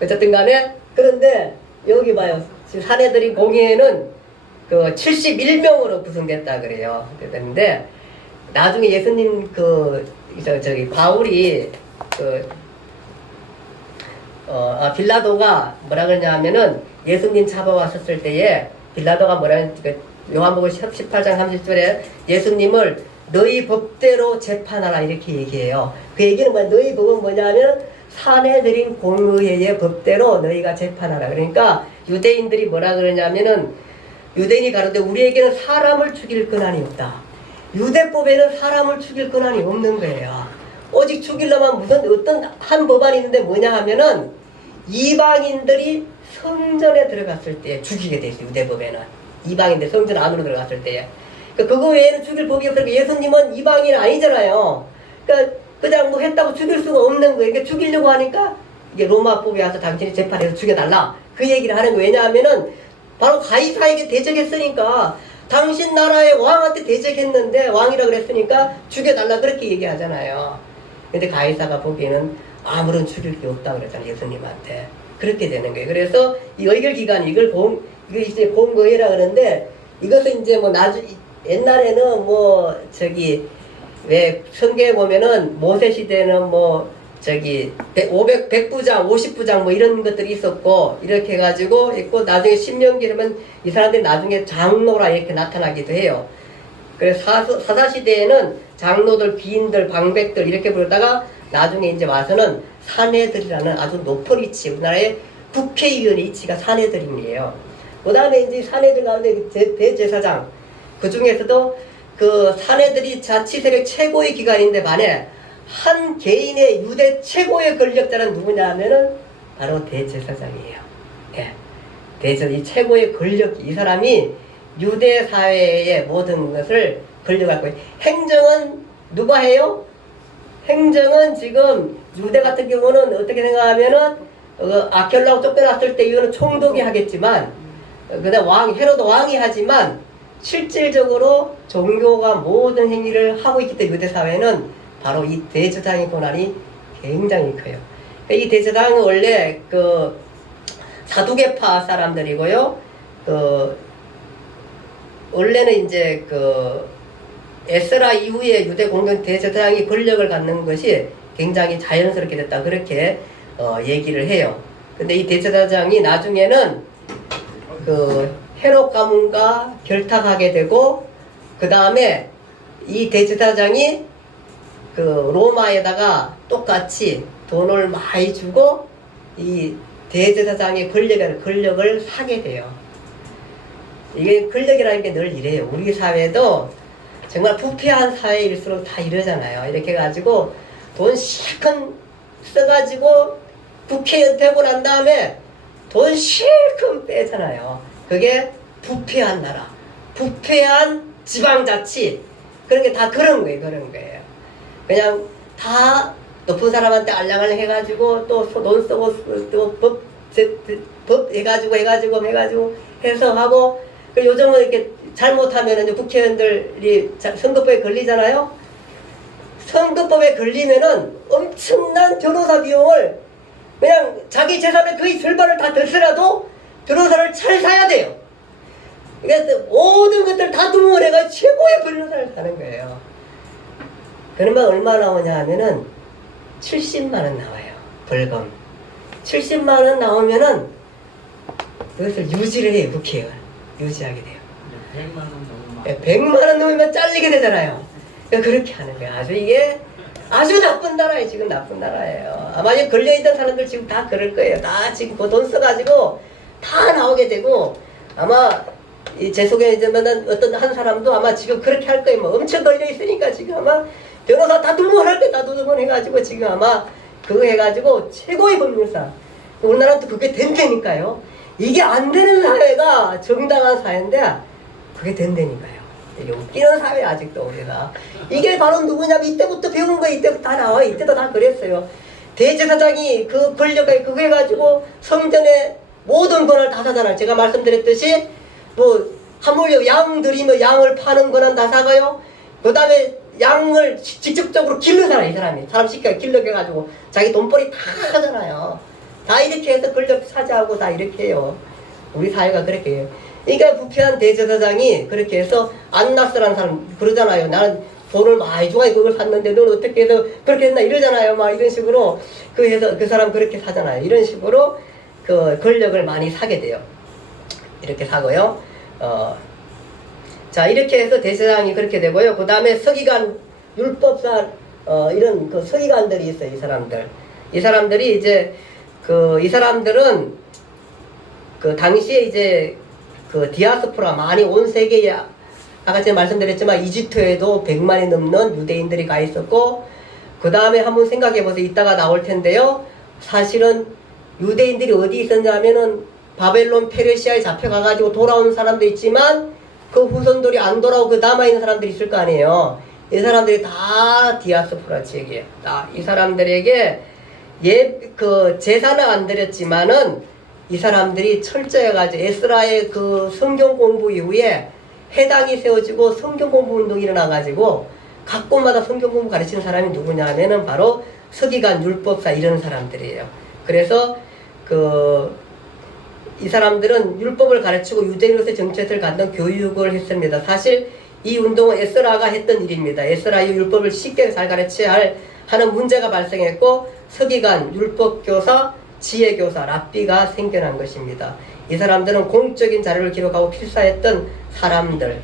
어쨌든 간에 그런데 여기 봐요. 지금 사내들인 공회는 71명으로 구성됐다 그래요. 그랬는데 나중에 예수님 바울이 빌라도가 뭐라 그러냐면은 예수님 잡아왔었을 때에 빌라도가 요한복음 18장 30절에 예수님을 너희 법대로 재판하라 이렇게 얘기해요. 그 얘기는 너희 법은 뭐냐면 사내들인 공의회의 법대로 너희가 재판하라. 그러니까 유대인들이 뭐라 그러냐면은 유대인이 가로되 우리에게는 사람을 죽일 권한이 없다. 유대법에는 사람을 죽일 권한이 없는 거예요. 오직 죽이려면 무슨 어떤 한 법안이 있는데 뭐냐 하면은 이방인들이 성전에 들어갔을 때 죽이게 돼 있어요. 유대법에는 이방인들 성전 안으로 들어갔을 때에 그거 외에는 죽일 법이 없으니까 예수님은 이방인 아니잖아요. 그러니까 그냥 뭐 했다고 죽일 수가 없는 거예요. 그러니까 죽이려고 하니까 이게 로마법에 와서 당신이 재판해서 죽여달라 그 얘기를 하는 거예요. 왜냐하면은 바로 가이사에게 대적했으니까 당신 나라의 왕한테 대적했는데 왕이라 그랬으니까 죽여달라 그렇게 얘기하잖아요. 근데 가이사가 보기에는 아무런 죽일 게 없다 그랬잖아요. 예수님한테. 그렇게 되는 거예요. 그래서 이 의결기관 이거 이제 공거회라 그러는데 이것은 이제 뭐 옛날에는 왜 성경에 보면은 모세 시대는 100부장, 50부장 이런 것들이 있었고, 이렇게 해가지고 있고, 나중에 신명기라면 이 사람들이 나중에 장로라 이렇게 나타나기도 해요. 그래서 사사시대에는 장로들, 비인들, 방백들 이렇게 부르다가 나중에 이제 와서는 사내들이라는 아주 높은 위치, 우리나라의 국회의원의 위치가 사내들이에요. 그 다음에 이제 사내들 가운데 대제사장, 그 중에서도 그 사내들이 자치세력 최고의 기관인데 반해 한 개인의 유대 최고의 권력자는 누구냐 하면은 바로 대제사장이에요. 이 최고의 권력, 이 사람이 유대 사회의 모든 것을 권력할 거예요. 행정은 누가 해요? 행정은 지금 유대 같은 경우는 어떻게 생각하면은 아켈라고 쫓겨났을 때 이거는 총독이 하겠지만 그다음 헤로드 왕이 하지만 실질적으로 종교가 모든 행위를 하고 있기 때문에 유대 사회는 바로 이 대제사장의 권한이 굉장히 커요. 이 대제사장은 원래 사두개파 사람들이고요. 원래는 이제 에스라 이후에 유대 공동 대제사장이 권력을 갖는 것이 굉장히 자연스럽게 됐다. 그렇게 얘기를 해요. 근데 이 대제사장이 나중에는 그 헤롯 가문과 결탁하게 되고, 그 다음에 이 대제사장이 그 로마에다가 똑같이 돈을 많이 주고 이 대제사장의 권력을 사게 돼요. 이게 권력이라는 게 늘 이래요. 우리 사회도 정말 부패한 사회일수록 다 이러잖아요. 이렇게 해가지고 돈 실컷 써가지고 국회의원 되고 난 다음에 돈 실컷 빼잖아요. 그게 부패한 나라, 부패한 지방자치, 그런 게 다 그런 거예요. 그냥 다 높은 사람한테 알량을 해가지고 또 돈 쓰고 또 법 해가지고 해서 하고, 요즘은 이렇게 잘못하면 이제 국회의원들이 선거법에 걸리잖아요. 선거법에 걸리면은 엄청난 변호사 비용을 그냥 자기 재산의 거의 절반을 다 들더라도 변호사를 잘 사야 돼요. 그러니까 모든 것들 다 동원을 해가 최고의 변호사를 사는 거예요. 그러면 얼마 나오냐 하면은 70만 원 나와요. 벌금. 70만 원 나오면은 그것을 유지를 해요. 국회의원. 유지하게 돼요. 100만 원 넘으면. 100만 원 넘으면 잘리게 되잖아요. 그러니까 그렇게 하는 거예요. 이게 아주 나쁜 나라예요. 지금 나쁜 나라예요. 아마 이 걸려있던 사람들 지금 다 그럴 거예요. 다 지금 그 돈 써가지고 다 나오게 되고, 아마 제 속에 있으면은 어떤 한 사람도 아마 지금 그렇게 할 거예요. 뭐 엄청 걸려있으니까 지금 아마 변호사 다 동원할 때 다 동원해가지고 지금 아마 그거 해가지고 최고의 법률사. 우리나라는 또 그게 된다니까요. 이게 안 되는 사회가 정당한 사회인데 그게 된다니까요. 이게 웃기는 사회 아직도 우리가. 이게 바로 누구냐면 이때부터 배운 거 이때부터 다 나와요. 이때도 다 그랬어요. 대제사장이 그 권력을 그거 해가지고 성전에 모든 권한을 다 사잖아요. 제가 말씀드렸듯이 뭐 하물며 양 들이며 양을 파는 권한 다 사가요. 그 다음에 양을 직접적으로 길러 살아요. 이 사람이. 사람 시켜 길러해가지고 자기 돈벌이 다 하잖아요. 다 이렇게 해서 권력 차지하고 다 이렇게 해요. 우리 사회가 그렇게 해요. 그러니까 부패한 대제사장이 그렇게 해서 안나스라는 사람 그러잖아요. 나는 돈을 많이 주고 그걸 샀는데 너는 어떻게 해서 그렇게 했나 이러잖아요. 막 이런 식으로 해서 그 사람 그렇게 사잖아요. 이런 식으로 그 권력을 많이 사게 돼요. 이렇게 사고요. 자, 이렇게 해서 대제사장이 그렇게 되고요. 그 다음에 서기관, 율법사, 이런 그 서기관들이 있어요. 이 사람들이 이제 이 사람들은 그 당시에 이제 그 디아스포라 많이 온 세계에, 아까 제가 말씀드렸지만 이집트에도 100만이 넘는 유대인들이 가 있었고, 그 다음에 한번 생각해 보세요. 이따가 나올 텐데요. 사실은 유대인들이 어디 있었냐면은 바벨론 페르시아에 잡혀가가지고 돌아온 사람도 있지만 그 후손들이 안 돌아오고 그 남아있는 사람들이 있을 거 아니에요. 이 사람들이 다 디아스포라 지역이에요. 이 사람들에게 그 제사는 안 드렸지만은 이 사람들이 철저해가지고 에스라의 그 성경 공부 이후에 회당이 세워지고 성경 공부 운동이 일어나가지고 각 곳마다 성경 공부 가르치는 사람이 누구냐 하면은 바로 서기관, 율법사 이런 사람들이에요. 그래서 이 사람들은 율법을 가르치고 유대인으로서의 정체성을 갖는 교육을 했습니다. 사실 이 운동은 에스라가 했던 일입니다. 에스라의 율법을 쉽게 잘 가르쳐야 하는 문제가 발생했고 서기관, 율법교사, 지혜교사, 랍비가 생겨난 것입니다. 이 사람들은 공적인 자료를 기록하고 필사했던 사람들,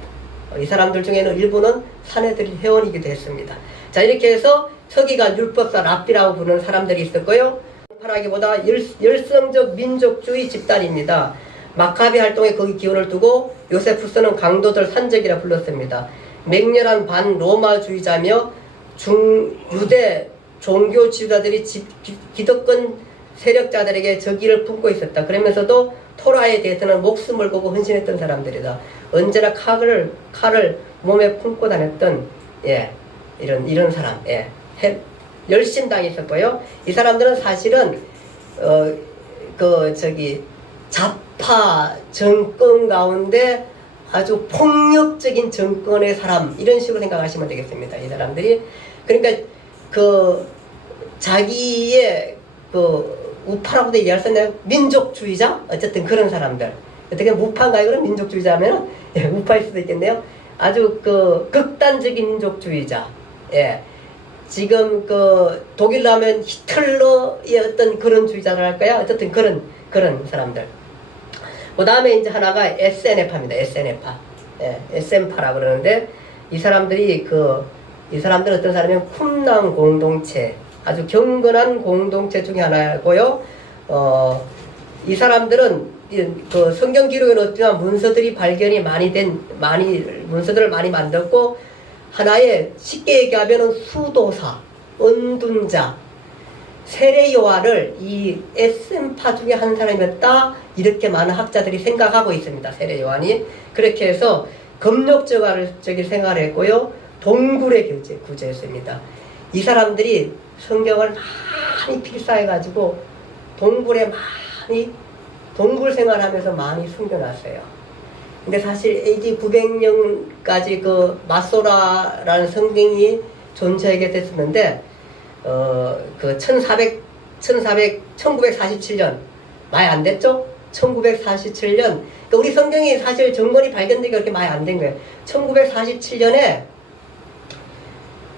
이 사람들 중에는 일부는 사내들이 회원이기도 했습니다. 자, 이렇게 해서 서기관, 율법사, 랍비라고 부르는 사람들이 있었고요. 하기보다 열성적 민족주의 집단입니다. 마카비 활동에 거기 기원을 두고 요세푸스는 강도들 산적이라 불렀습니다. 맹렬한 반로마주의자며 유대 종교 지도자들이 기득권 세력자들에게 적의를 품고 있었다. 그러면서도 토라에 대해서는 목숨을 걸고 헌신했던 사람들이다. 언제나 칼을 몸에 품고 다녔던 이런 사람, 열심당이 있었고요. 이 사람들은 사실은 좌파 정권 가운데 아주 폭력적인 정권의 사람, 이런 식으로 생각하시면 되겠습니다. 이 사람들이. 그러니까 자기의 우파라고도 얘기할 수 있나요? 민족주의자? 어쨌든 그런 사람들. 어떻게 우파인가요? 그럼 민족주의자면 우파일 수도 있겠네요. 아주 극단적인 민족주의자. 지금 그 독일로 하면 히틀러의 어떤 그런 주의자랄까요? 어쨌든 그런 사람들. 그 다음에 이제 하나가 SNF파입니다. SNF파. 예, SNF파라고 그러는데 이 사람들은 어떤 사람이면 쿰랑 공동체, 아주 경건한 공동체 중에 하나고요. 이 사람들은 그 성경 기록에 없지만 문서들이 발견이 문서들을 많이 만들고 하나의 쉽게 얘기하면은 수도사, 은둔자, 세례 요한을 이 SN파 중에 한 사람이었다 이렇게 많은 학자들이 생각하고 있습니다. 세례 요한이 그렇게 해서 검역적인 생활을 했고요. 동굴에 구제했습니다. 이 사람들이 성경을 많이 필사해가지고 동굴에 많이 동굴 생활하면서 많이 숨겨놨어요. 근데 사실 AD 900년까지 그 마소라라는 성경이 존재하게 됐었는데 그 1947년 많이 안 됐죠? 1947년 그러니까 우리 성경이 사실 정권이 발견되기 그렇게 많이 안 된 거예요. 1947년에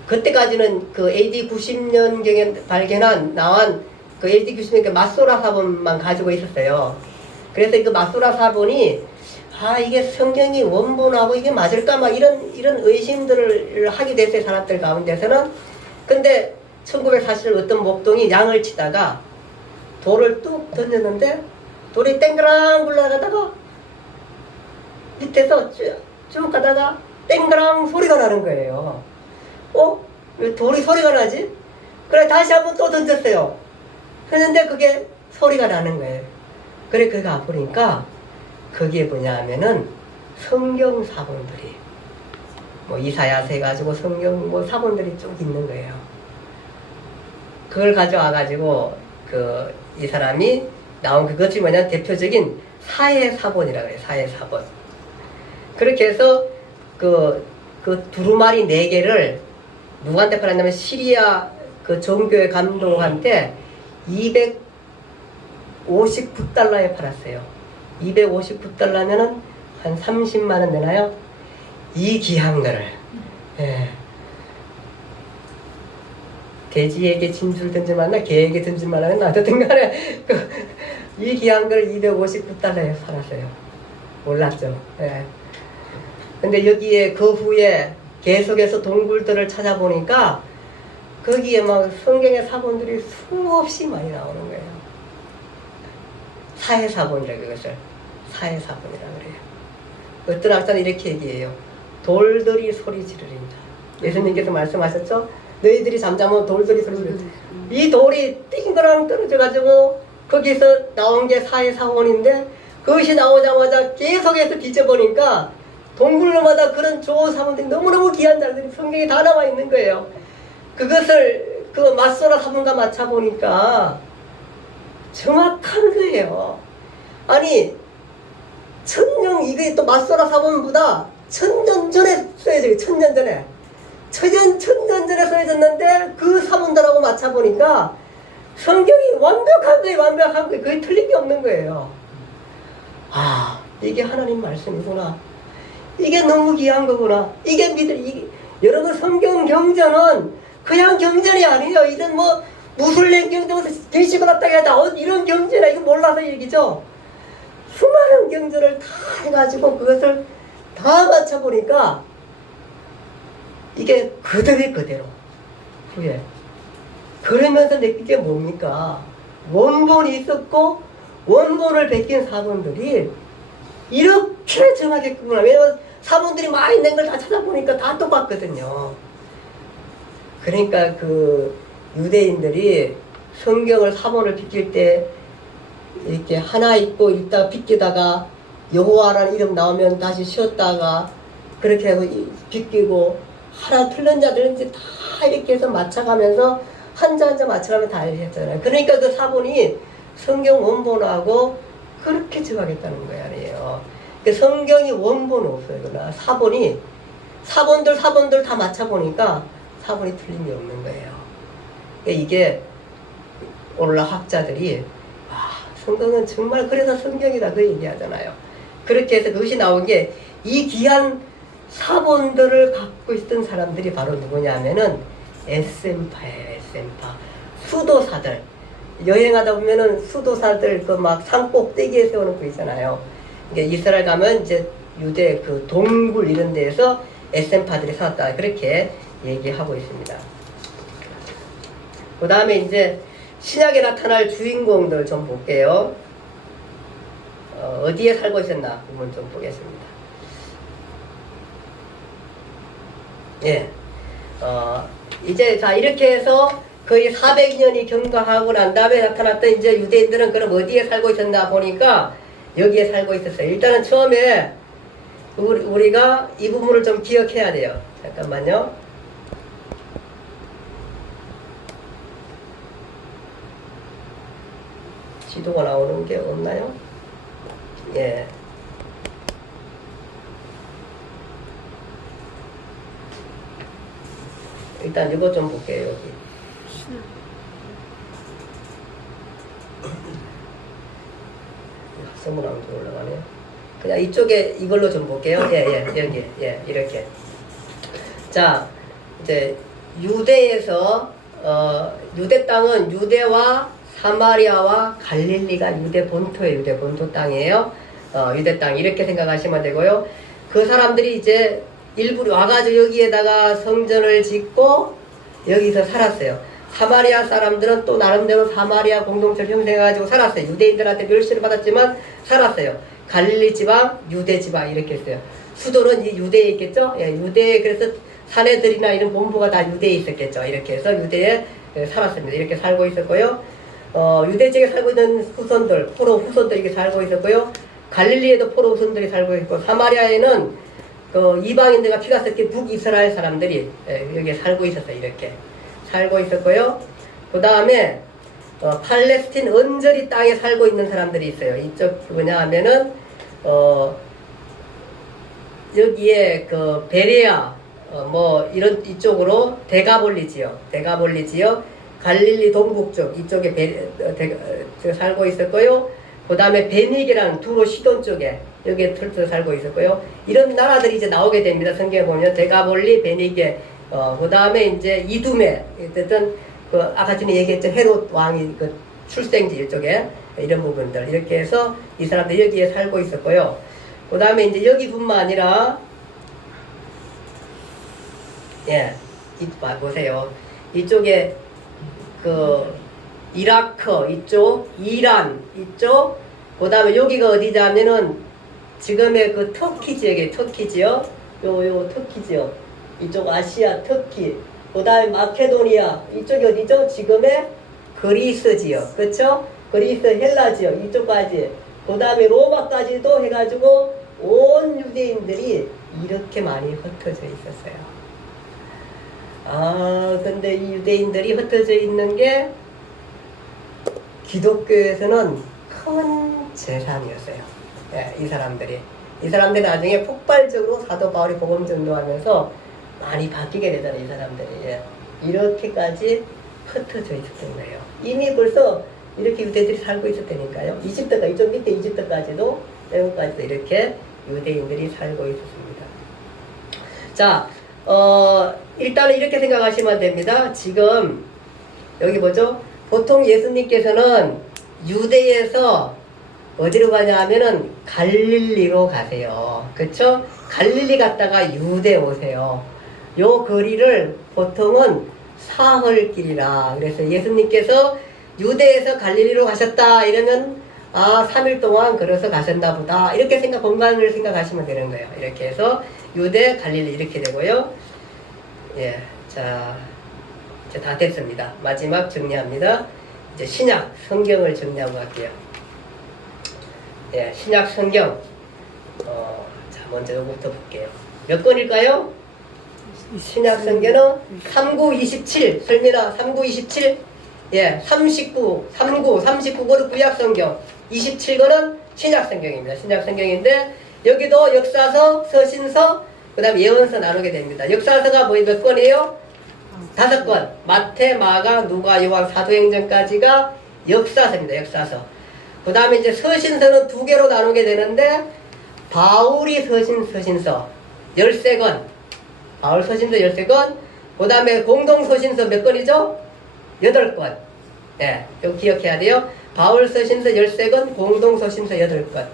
그때까지는 그 AD 90년경에 나온 그 AD 90년 마소라 사본만 가지고 있었어요. 그래서 그 마소라 사본이 이게 성경이 원본하고 이게 맞을까 막 이런 의심들을 하게 됐어요. 사람들 가운데서는. 근데 1940년 어떤 목동이 양을 치다가 돌을 뚝 던졌는데 돌이 땡그랑 굴러가다가 밑에서 쭉 가다가 땡그랑 소리가 나는 거예요. 왜 돌이 소리가 나지? 그래 다시 한번 또 던졌어요. 그런데 그게 소리가 나는 거예요. 그래 그가 보니까 그게 뭐냐 하면은 성경 사본들이 이사야서 해가지고 성경 사본들이 쭉 있는 거예요. 그걸 가져와 가지고 이 사람이 나온 그것이 뭐냐 대표적인 사해사본이라고 해요. 사해사본. 그렇게 해서 그 두루마리 4개를 누구한테 팔았냐면 시리아 그 종교의 감독한테 259달러에 팔았어요. 259달러면은 한 30만원 되나요? 이 귀한 거를. 예. 돼지에게 진주를 던질 만나 개에게 던질 만하면 어쨌든 간에 이 귀한 걸 259달러에 팔았어요. 몰랐죠. 예. 근데 여기에 그 후에 계속해서 동굴들을 찾아보니까 거기에 막 성경의 사본들이 수없이 많이 나오는 거예요. 사해사본이라고 그것을 사해사본이라고 그래요. 어떤 학자는 이렇게 얘기해요. 돌들이 소리 지르린다. 예수님께서 말씀하셨죠? 너희들이 잠자면 돌들이 소리 지르린다. 이 돌이 띵그랑 떨어져가지고 거기서 나온 게 사해사본인데 그것이 나오자마자 계속해서 뒤져보니까 동굴마다 그런 좋은 사본들이 너무너무 귀한 자들이 성경에 다 나와 있는 거예요. 그것을 그 마소라 사본과 맞춰보니까 정확한 거예요. 아니 이게 또 마소라 사본보다 1000년 전에 써야죠. 1000년 전에 1000년 전에 써야졌는데 그 사본들하고 맞춰보니까 성경이 완벽한 거예요. 그게 틀린 게 없는 거예요. 이게 하나님 말씀이구나. 이게 너무 귀한 거구나. 여러분 성경 경전은 그냥 경전이 아니에요. 이런 무술랭 경전에서 계시고 났다 하다 이런 경전이야. 이거 몰라서 얘기죠. 수많은 경전을 다 해가지고 그것을 다 맞춰보니까 이게 그대로 후에 그러면서 느낀 게 뭡니까? 원본이 있었고 원본을 베낀 사본들이 이렇게 정확했구나. 왜냐면 사본들이 많이 있는 걸 다 찾아보니까 다 똑같거든요. 그러니까 그 유대인들이 성경을 사본을 비낄 때 이렇게 하나 읽고 읽다가 비끼다가 여호와라는 이름 나오면 다시 쉬었다가 그렇게 하고 비끼고 하나 틀린 자들은 이제 다 이렇게 해서 맞춰가면서 한자 맞춰가면 다 했잖아요. 그러니까 그 사본이 성경 원본하고 그렇게 정하겠다는 거야, 아니에요. 그 성경이 원본은 없어요. 그러나 사본들 다 맞춰보니까 사본이 틀린 게 없는 거예요. 그러니까 이게 오늘날 학자들이 성경은 정말 그래서 성경이다 그 얘기하잖아요. 그렇게 해서 그것이 나온 게 이 귀한 사본들을 갖고 있던 사람들이 바로 누구냐 하면은 에센파예요, 에센파. 수도사들. 여행하다 보면은 수도사들 그 막 산 꼭대기에 세워놓고 있잖아요. 이게 이스라엘 가면 이제 유대 그 동굴 이런 데에서 에센파들이 살았다. 그렇게 얘기하고 있습니다. 그 다음에 이제 신약에 나타날 주인공들 좀 볼게요. 어디에 살고 있었나 부분 좀 보겠습니다. 예. 이제 자 이렇게 해서 거의 400년이 경과하고 난 다음에 나타났던 이제 유대인들은 그럼 어디에 살고 있었나 보니까 여기에 살고 있었어요. 일단은 처음에 우리가 이 부분을 좀 기억해야 돼요. 잠깐만요. 지도가 나오는 게 없나요? 예. 일단 이것 좀 볼게요, 여기. 학생문하면 좀 올라가네요. 그냥 이쪽에 이걸로 좀 볼게요. 예, 여기, 이렇게. 자, 이제 유대에서, 유대 땅은 유대와 사마리아와 갈릴리가 유대 본토예요. 유대 본토 땅이에요. 유대 땅 이렇게 생각하시면 되고요. 그 사람들이 이제 일부 와가지고 여기에다가 성전을 짓고 여기서 살았어요. 사마리아 사람들은 또 나름대로 사마리아 공동체를 형성해가지고 살았어요. 유대인들한테 멸시를 받았지만 살았어요. 갈릴리 지방, 유대 지방 이렇게 했어요. 수도는 이 유대에 있겠죠? 예, 유대에 그래서 사내들이나 이런 본부가 다 유대에 있었겠죠. 이렇게 해서 유대에 살았습니다. 이렇게 살고 있었고요. 유대 지역에 살고 있는 후손들, 포로 후손들이 이렇게 살고 있었고요. 갈릴리에도 포로 후손들이 살고 있고, 사마리아에는 그 이방인들과 피가 섞인 북이스라엘 사람들이 여기에 살고 있었어요. 이렇게 살고 있었고요. 그 다음에 팔레스틴 언저리 땅에 살고 있는 사람들이 있어요. 이쪽 뭐냐 하면은 여기에 그 베레아 뭐 이런 이쪽으로 데가볼리 지역 갈릴리 동북쪽 이쪽에 살고 있었고요. 그 다음에 베닉이라는 두로 시돈 쪽에 여기에 털터 살고 있었고요. 이런 나라들이 이제 나오게 됩니다. 성경에 보면 데가볼리, 베니게, 그 다음에 이제 이두메, 어쨌든 그 아까 전에 얘기했죠. 헤롯 왕이 그 출생지 이쪽에 이런 부분들 이렇게 해서 이 사람들 여기에 살고 있었고요. 그 다음에 이제 여기뿐만 아니라 예, 보세요. 이쪽에 그 이라크 이쪽, 이란 이쪽, 그 다음에 여기가 어디냐 하면은 지금의 그 터키 지역에 터키 지역, 요 터키 지역, 이쪽 아시아 터키, 그 다음에 마케도니아 이쪽이 어디죠? 지금의 그리스 지역, 그쵸? 그리스 헬라 지역 이쪽까지, 그 다음에 로마까지도 해가지고 온 유대인들이 이렇게 많이 흩어져 있었어요. 근데 이 유대인들이 흩어져 있는 게 기독교에서는 큰 재산이었어요. 예, 이 사람들이 나중에 폭발적으로 사도 바울이 복음 전도하면서 많이 바뀌게 되잖아요. 이 사람들이 이렇게까지 흩어져 있었던 거예요. 이미 벌써 이렇게 유대인들이 살고 있었다니까요. 이집트가 이쪽 밑에 이집트까지도 외국까지도 이렇게 유대인들이 살고 있었습니다. 자, 일단은 이렇게 생각하시면 됩니다. 지금 여기 뭐죠? 보통 예수님께서는 유대에서 어디로 가냐 하면은 갈릴리로 가세요. 그쵸? 갈릴리 갔다가 유대 오세요. 요 거리를 보통은 사흘길이라. 그래서 예수님께서 유대에서 갈릴리로 가셨다 이러면 3일 동안 걸어서 가셨나 보다 이렇게 공간을 생각하시면 되는 거예요. 이렇게 해서 유대, 갈릴리 이렇게 되고요. 예, 자 이제 다 됐습니다. 마지막 정리합니다. 이제 신약 성경을 정리하고 갈게요. 예, 신약 성경. 자, 먼저 요거부터 볼게요. 몇 권일까요? 신약 성경은 3927. 설미나 3927. 예, 39권은 구약 성경. 27권은 신약 성경입니다. 신약 성경인데 여기도 역사서, 서신서, 그 다음에 예언서 나누게 됩니다. 역사서가 몇 권이에요? 5권. 마태, 마가, 누가, 요한, 사도행전까지가 역사서입니다. 역사서. 그 다음에 이제 서신서는 2개로 나누게 되는데 바울이 서신서 13권, 바울 서신서 13권, 그 다음에 공동서신서 몇 건이죠? 8건. 예, 이거 기억해야 돼요. 바울 서신서 13건, 공동서신서 8건.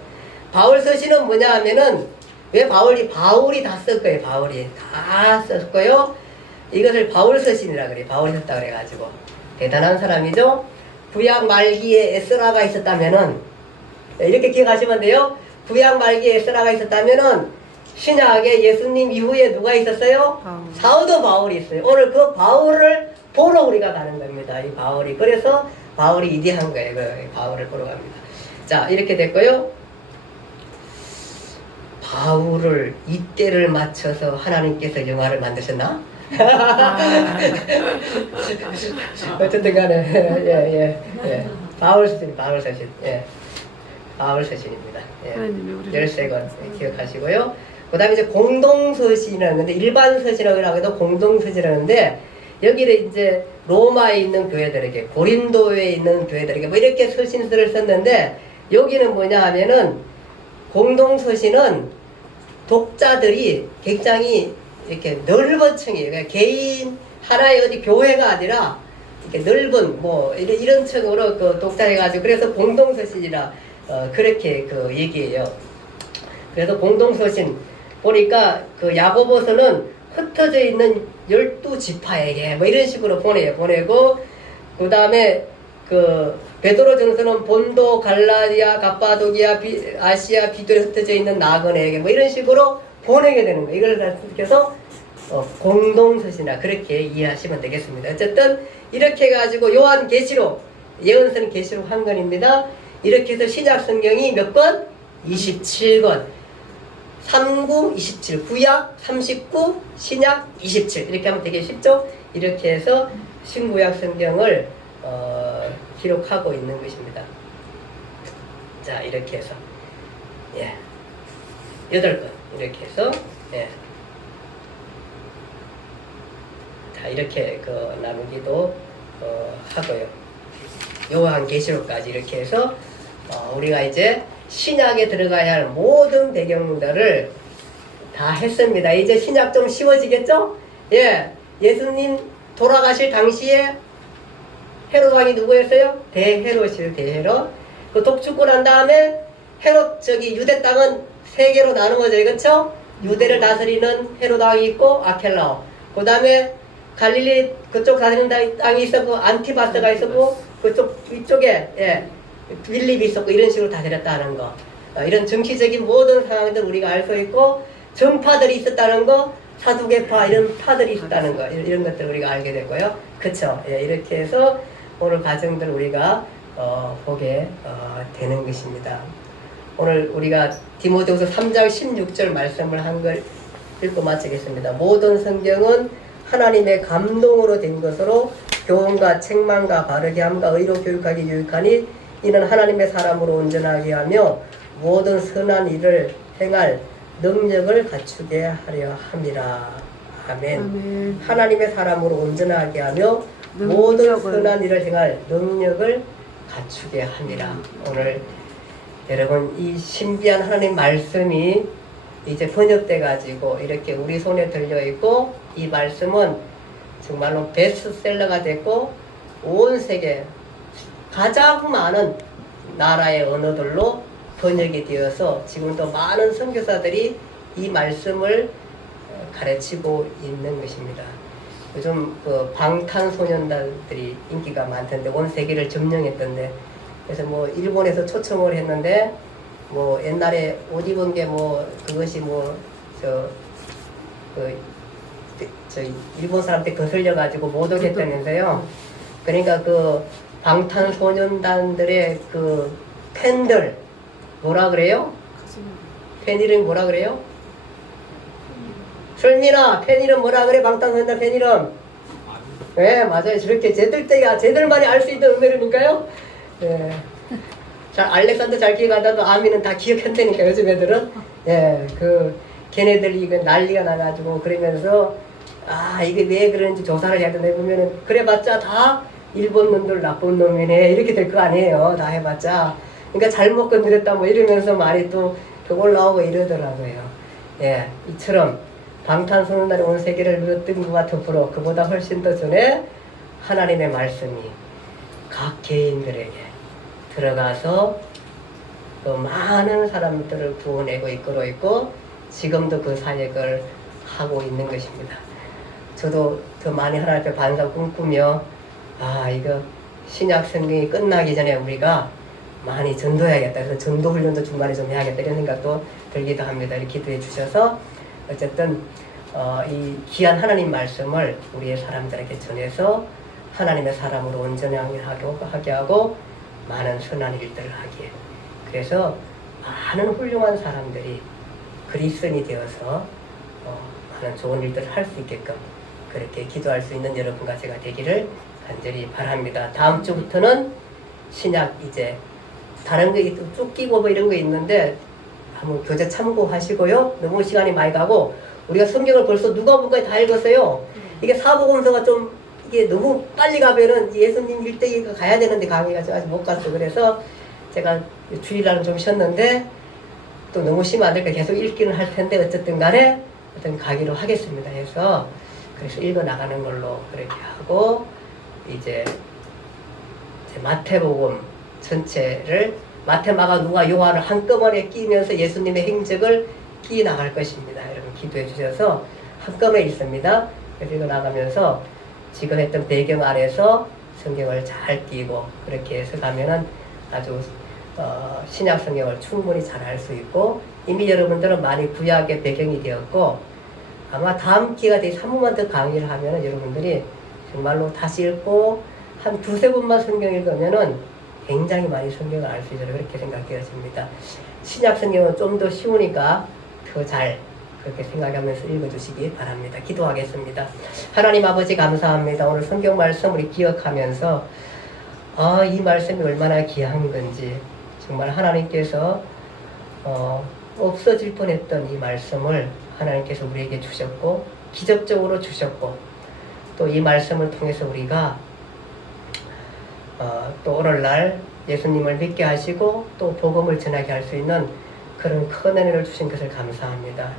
바울 서신은 뭐냐 하면은, 왜 바울이 다 썼고요, 바울이. 다 썼고요. 이것을 바울 서신이라 그래요. 바울이 썼다 그래가지고. 대단한 사람이죠. 구약 말기에 에스라가 있었다면은, 이렇게 기억하시면 돼요. 구약 말기에 에스라가 있었다면은, 신약에 예수님 이후에 누가 있었어요? 사도 바울이 있어요. 오늘 그 바울을 보러 우리가 가는 겁니다. 이 바울이. 그래서 바울이 이디한 거예요. 그 바울을 보러 갑니다. 자, 이렇게 됐고요. 바울을 이때를 맞춰서 하나님께서 영화를 만드셨나? 어쨌든 간에, 예. 바울 서신. 예. 바울 서신입니다. 예. 13권 기억하시고요. 그 다음에 이제 공동서신이라는 건데, 일반 서신이라고 해도 공동서신이라는데, 여기를 이제 로마에 있는 교회들에게, 고린도에 있는 교회들에게 뭐 이렇게 서신서를 썼는데, 여기는 뭐냐 하면은, 공동서신은 독자들이 굉장히 이렇게 넓은 층이에요. 그러니까 개인, 하나의 어디 교회가 아니라, 이렇게 넓은, 뭐, 이런 층으로 그 독자해가지고, 그래서 공동서신이라, 그렇게 그 얘기해요. 그래서 공동서신, 보니까 그 야고보서는 흩어져 있는 12지파에게 뭐 이런 식으로 보내고, 그 다음에 그 베드로전서는 본도, 갈라디아, 갑바도기아, 아시아, 비두에 흩어져 있는 나그네에게 뭐 이런 식으로 보내게 되는 거예요. 이걸 그래서 공동서신이라 그렇게 이해하시면 되겠습니다. 어쨌든 이렇게 해가지고 요한계시록, 예언서는 계시록 한 권입니다. 이렇게 해서 신약성경이 몇 권? 27권. 39, 27, 구약 39, 신약 27 이렇게 하면 되게 쉽죠? 이렇게 해서 신구약 성경을 기록하고 있는 것입니다. 자, 이렇게 해서 8건 이렇게 해서 자, 이렇게 그 나누기도 하고요. 요한계시록까지 이렇게 해서 우리가 이제 신약에 들어가야 할 모든 배경들을 다 했습니다. 이제 신약 좀 쉬워지겠죠? 예, 예수님 돌아가실 당시에 헤롯 왕이 누구였어요? 대헤롯이에요. 대헤롯. 그 독 죽고 난 다음에 헤롯 유대 땅은 세 개로 나누어져요. 그렇죠? 유대를 다스리는 헤롯 왕이 있고 아켈라오. 그 다음에 갈릴리 그쪽 다스리는 땅이 있었고 안티바스가 있었고 그쪽 위쪽에 빌립이 있었고 이런 식으로 다스렸다는 거. 이런 정치적인 모든 상황들 우리가 알 수 있고 정파들이 있었다는 거, 사두개파 이런 파들이 있었다는 거, 이런 것들 우리가 알게 됐고요. 그쵸? 이렇게 해서 오늘 과정들 우리가 보게 되는 것입니다. 오늘 우리가 디모데후서 3장 16절 말씀을 한 걸 읽고 마치겠습니다. 모든 성경은 하나님의 감동으로 된 것으로 교훈과 책망과 바르게 함과 의로 교육하기 유익하니 이는 하나님의 사람으로 온전하게 하며 모든 선한 일을 행할 능력을 갖추게 하려 함이라. 아멘. 하나님의 사람으로 온전하게 하며 모든 선한 일을 행할 능력을 갖추게 함이라. 오늘 여러분 이 신비한 하나님 말씀이 이제 번역돼 가지고 이렇게 우리 손에 들려 있고 이 말씀은 정말로 베스트셀러가 됐고 온 세계 가장 많은 나라의 언어들로 번역이 되어서 지금도 많은 선교사들이 이 말씀을 가르치고 있는 것입니다. 요즘 그 방탄소년단들이 인기가 많던데 온 세계를 점령했던데 그래서 뭐 일본에서 초청을 했는데 뭐 옛날에 옷 입은 게 뭐 그것이 뭐 저 일본 사람한테 거슬려 가지고 못 오겠다면서요. 그러니까 그 방탄소년단들의 그 팬들 뭐라 그래요? 팬 이름 뭐라 그래요? 설민아 팬 이름 뭐라 그래? 방탄소년단 팬 이름? 네 맞아요. 저렇게 쟤들만이 알 수 있는 은혜니까요. 네. 자 알렉산더 잘 기억한다도 아미는 다 기억한다니까 요즘 애들은. 걔네들이 이거 난리가 나가지고 그러면서 이게 왜 그런지 조사를 해야 되나 보면은 그래봤자 다 일본 놈들 나쁜 놈이네 이렇게 될 거 아니에요. 다 해봤자. 그러니까 잘못 건드렸다 뭐 이러면서 말이 또 올라오고 이러더라고요. 이처럼 방탄소년단이 온 세계를 누렸던 것과 더불어 그보다 훨씬 더 전에 하나님의 말씀이 각 개인들에게 들어가서 또 많은 사람들을 구원하고 이끌어 있고 지금도 그 사역을 하고 있는 것입니다. 저도 더 많이 하나님 앞에 반사 꿈꾸며 이거 신약 성경이 끝나기 전에 우리가 많이 전도해야겠다. 그래서 전도 훈련도 중간에 좀 해야겠다 이런 생각도 들기도 합니다. 이렇게 기도해 주셔서 어쨌든 이 귀한 하나님 말씀을 우리의 사람들에게 전해서 하나님의 사람으로 온전하게 하게 하고 많은 선한 일들을 하기에 그래서 많은 훌륭한 사람들이 그리스도인이 되어서 많은 좋은 일들을 할 수 있게끔 그렇게 기도할 수 있는 여러분과 제가 되기를 간절히 바랍니다. 다음 주부터는 신약 이제 다른 거 쭉 끼고 뭐 이런 거 있는데 한번 교재 참고하시고요. 너무 시간이 많이 가고 우리가 성경을 벌써 누가복음까지 다 읽었어요. 이게 사복음서가 좀 이게 너무 빨리 가면은 예수님 일대기가 가야 되는데 강의가 아직 못 갔어. 그래서 제가 주일날은 좀 쉬었는데 또 너무 쉬면 안 되니까 계속 읽기는 할 텐데 어쨌든 간에 어떤 가기로 하겠습니다. 그래서 읽어 나가는 걸로 그렇게 하고 이제 마태복음 전체를 마태, 마가, 누가, 요한을 한꺼번에 끼면서 예수님의 행적을 끼 나갈 것입니다. 여러분 기도해 주셔서 한꺼번에 읽습니다. 그래서 읽어 나가면서 지금 했던 배경 아래서 성경을 잘 띄고 그렇게 해서 가면은 아주 신약 성경을 충분히 잘 알 수 있고 이미 여러분들은 많이 구약의 배경이 되었고 아마 다음 기회가 돼서 한 번만 더 강의를 하면은 여러분들이 정말로 다시 읽고 한 두세 번만 성경 읽으면은 굉장히 많이 성경을 알 수 있도록 그렇게 생각되어집니다. 신약 성경은 좀 더 쉬우니까 더 잘 그렇게 생각하면서 읽어주시기 바랍니다. 기도하겠습니다. 하나님 아버지 감사합니다. 오늘 성경 말씀 우리 기억하면서 이 말씀이 얼마나 귀한 건지 정말 하나님께서 없어질 뻔했던 이 말씀을 하나님께서 우리에게 주셨고 기적적으로 주셨고 또 이 말씀을 통해서 우리가 또 오늘날 예수님을 믿게 하시고 또 복음을 전하게 할 수 있는 그런 큰 은혜를 주신 것을 감사합니다.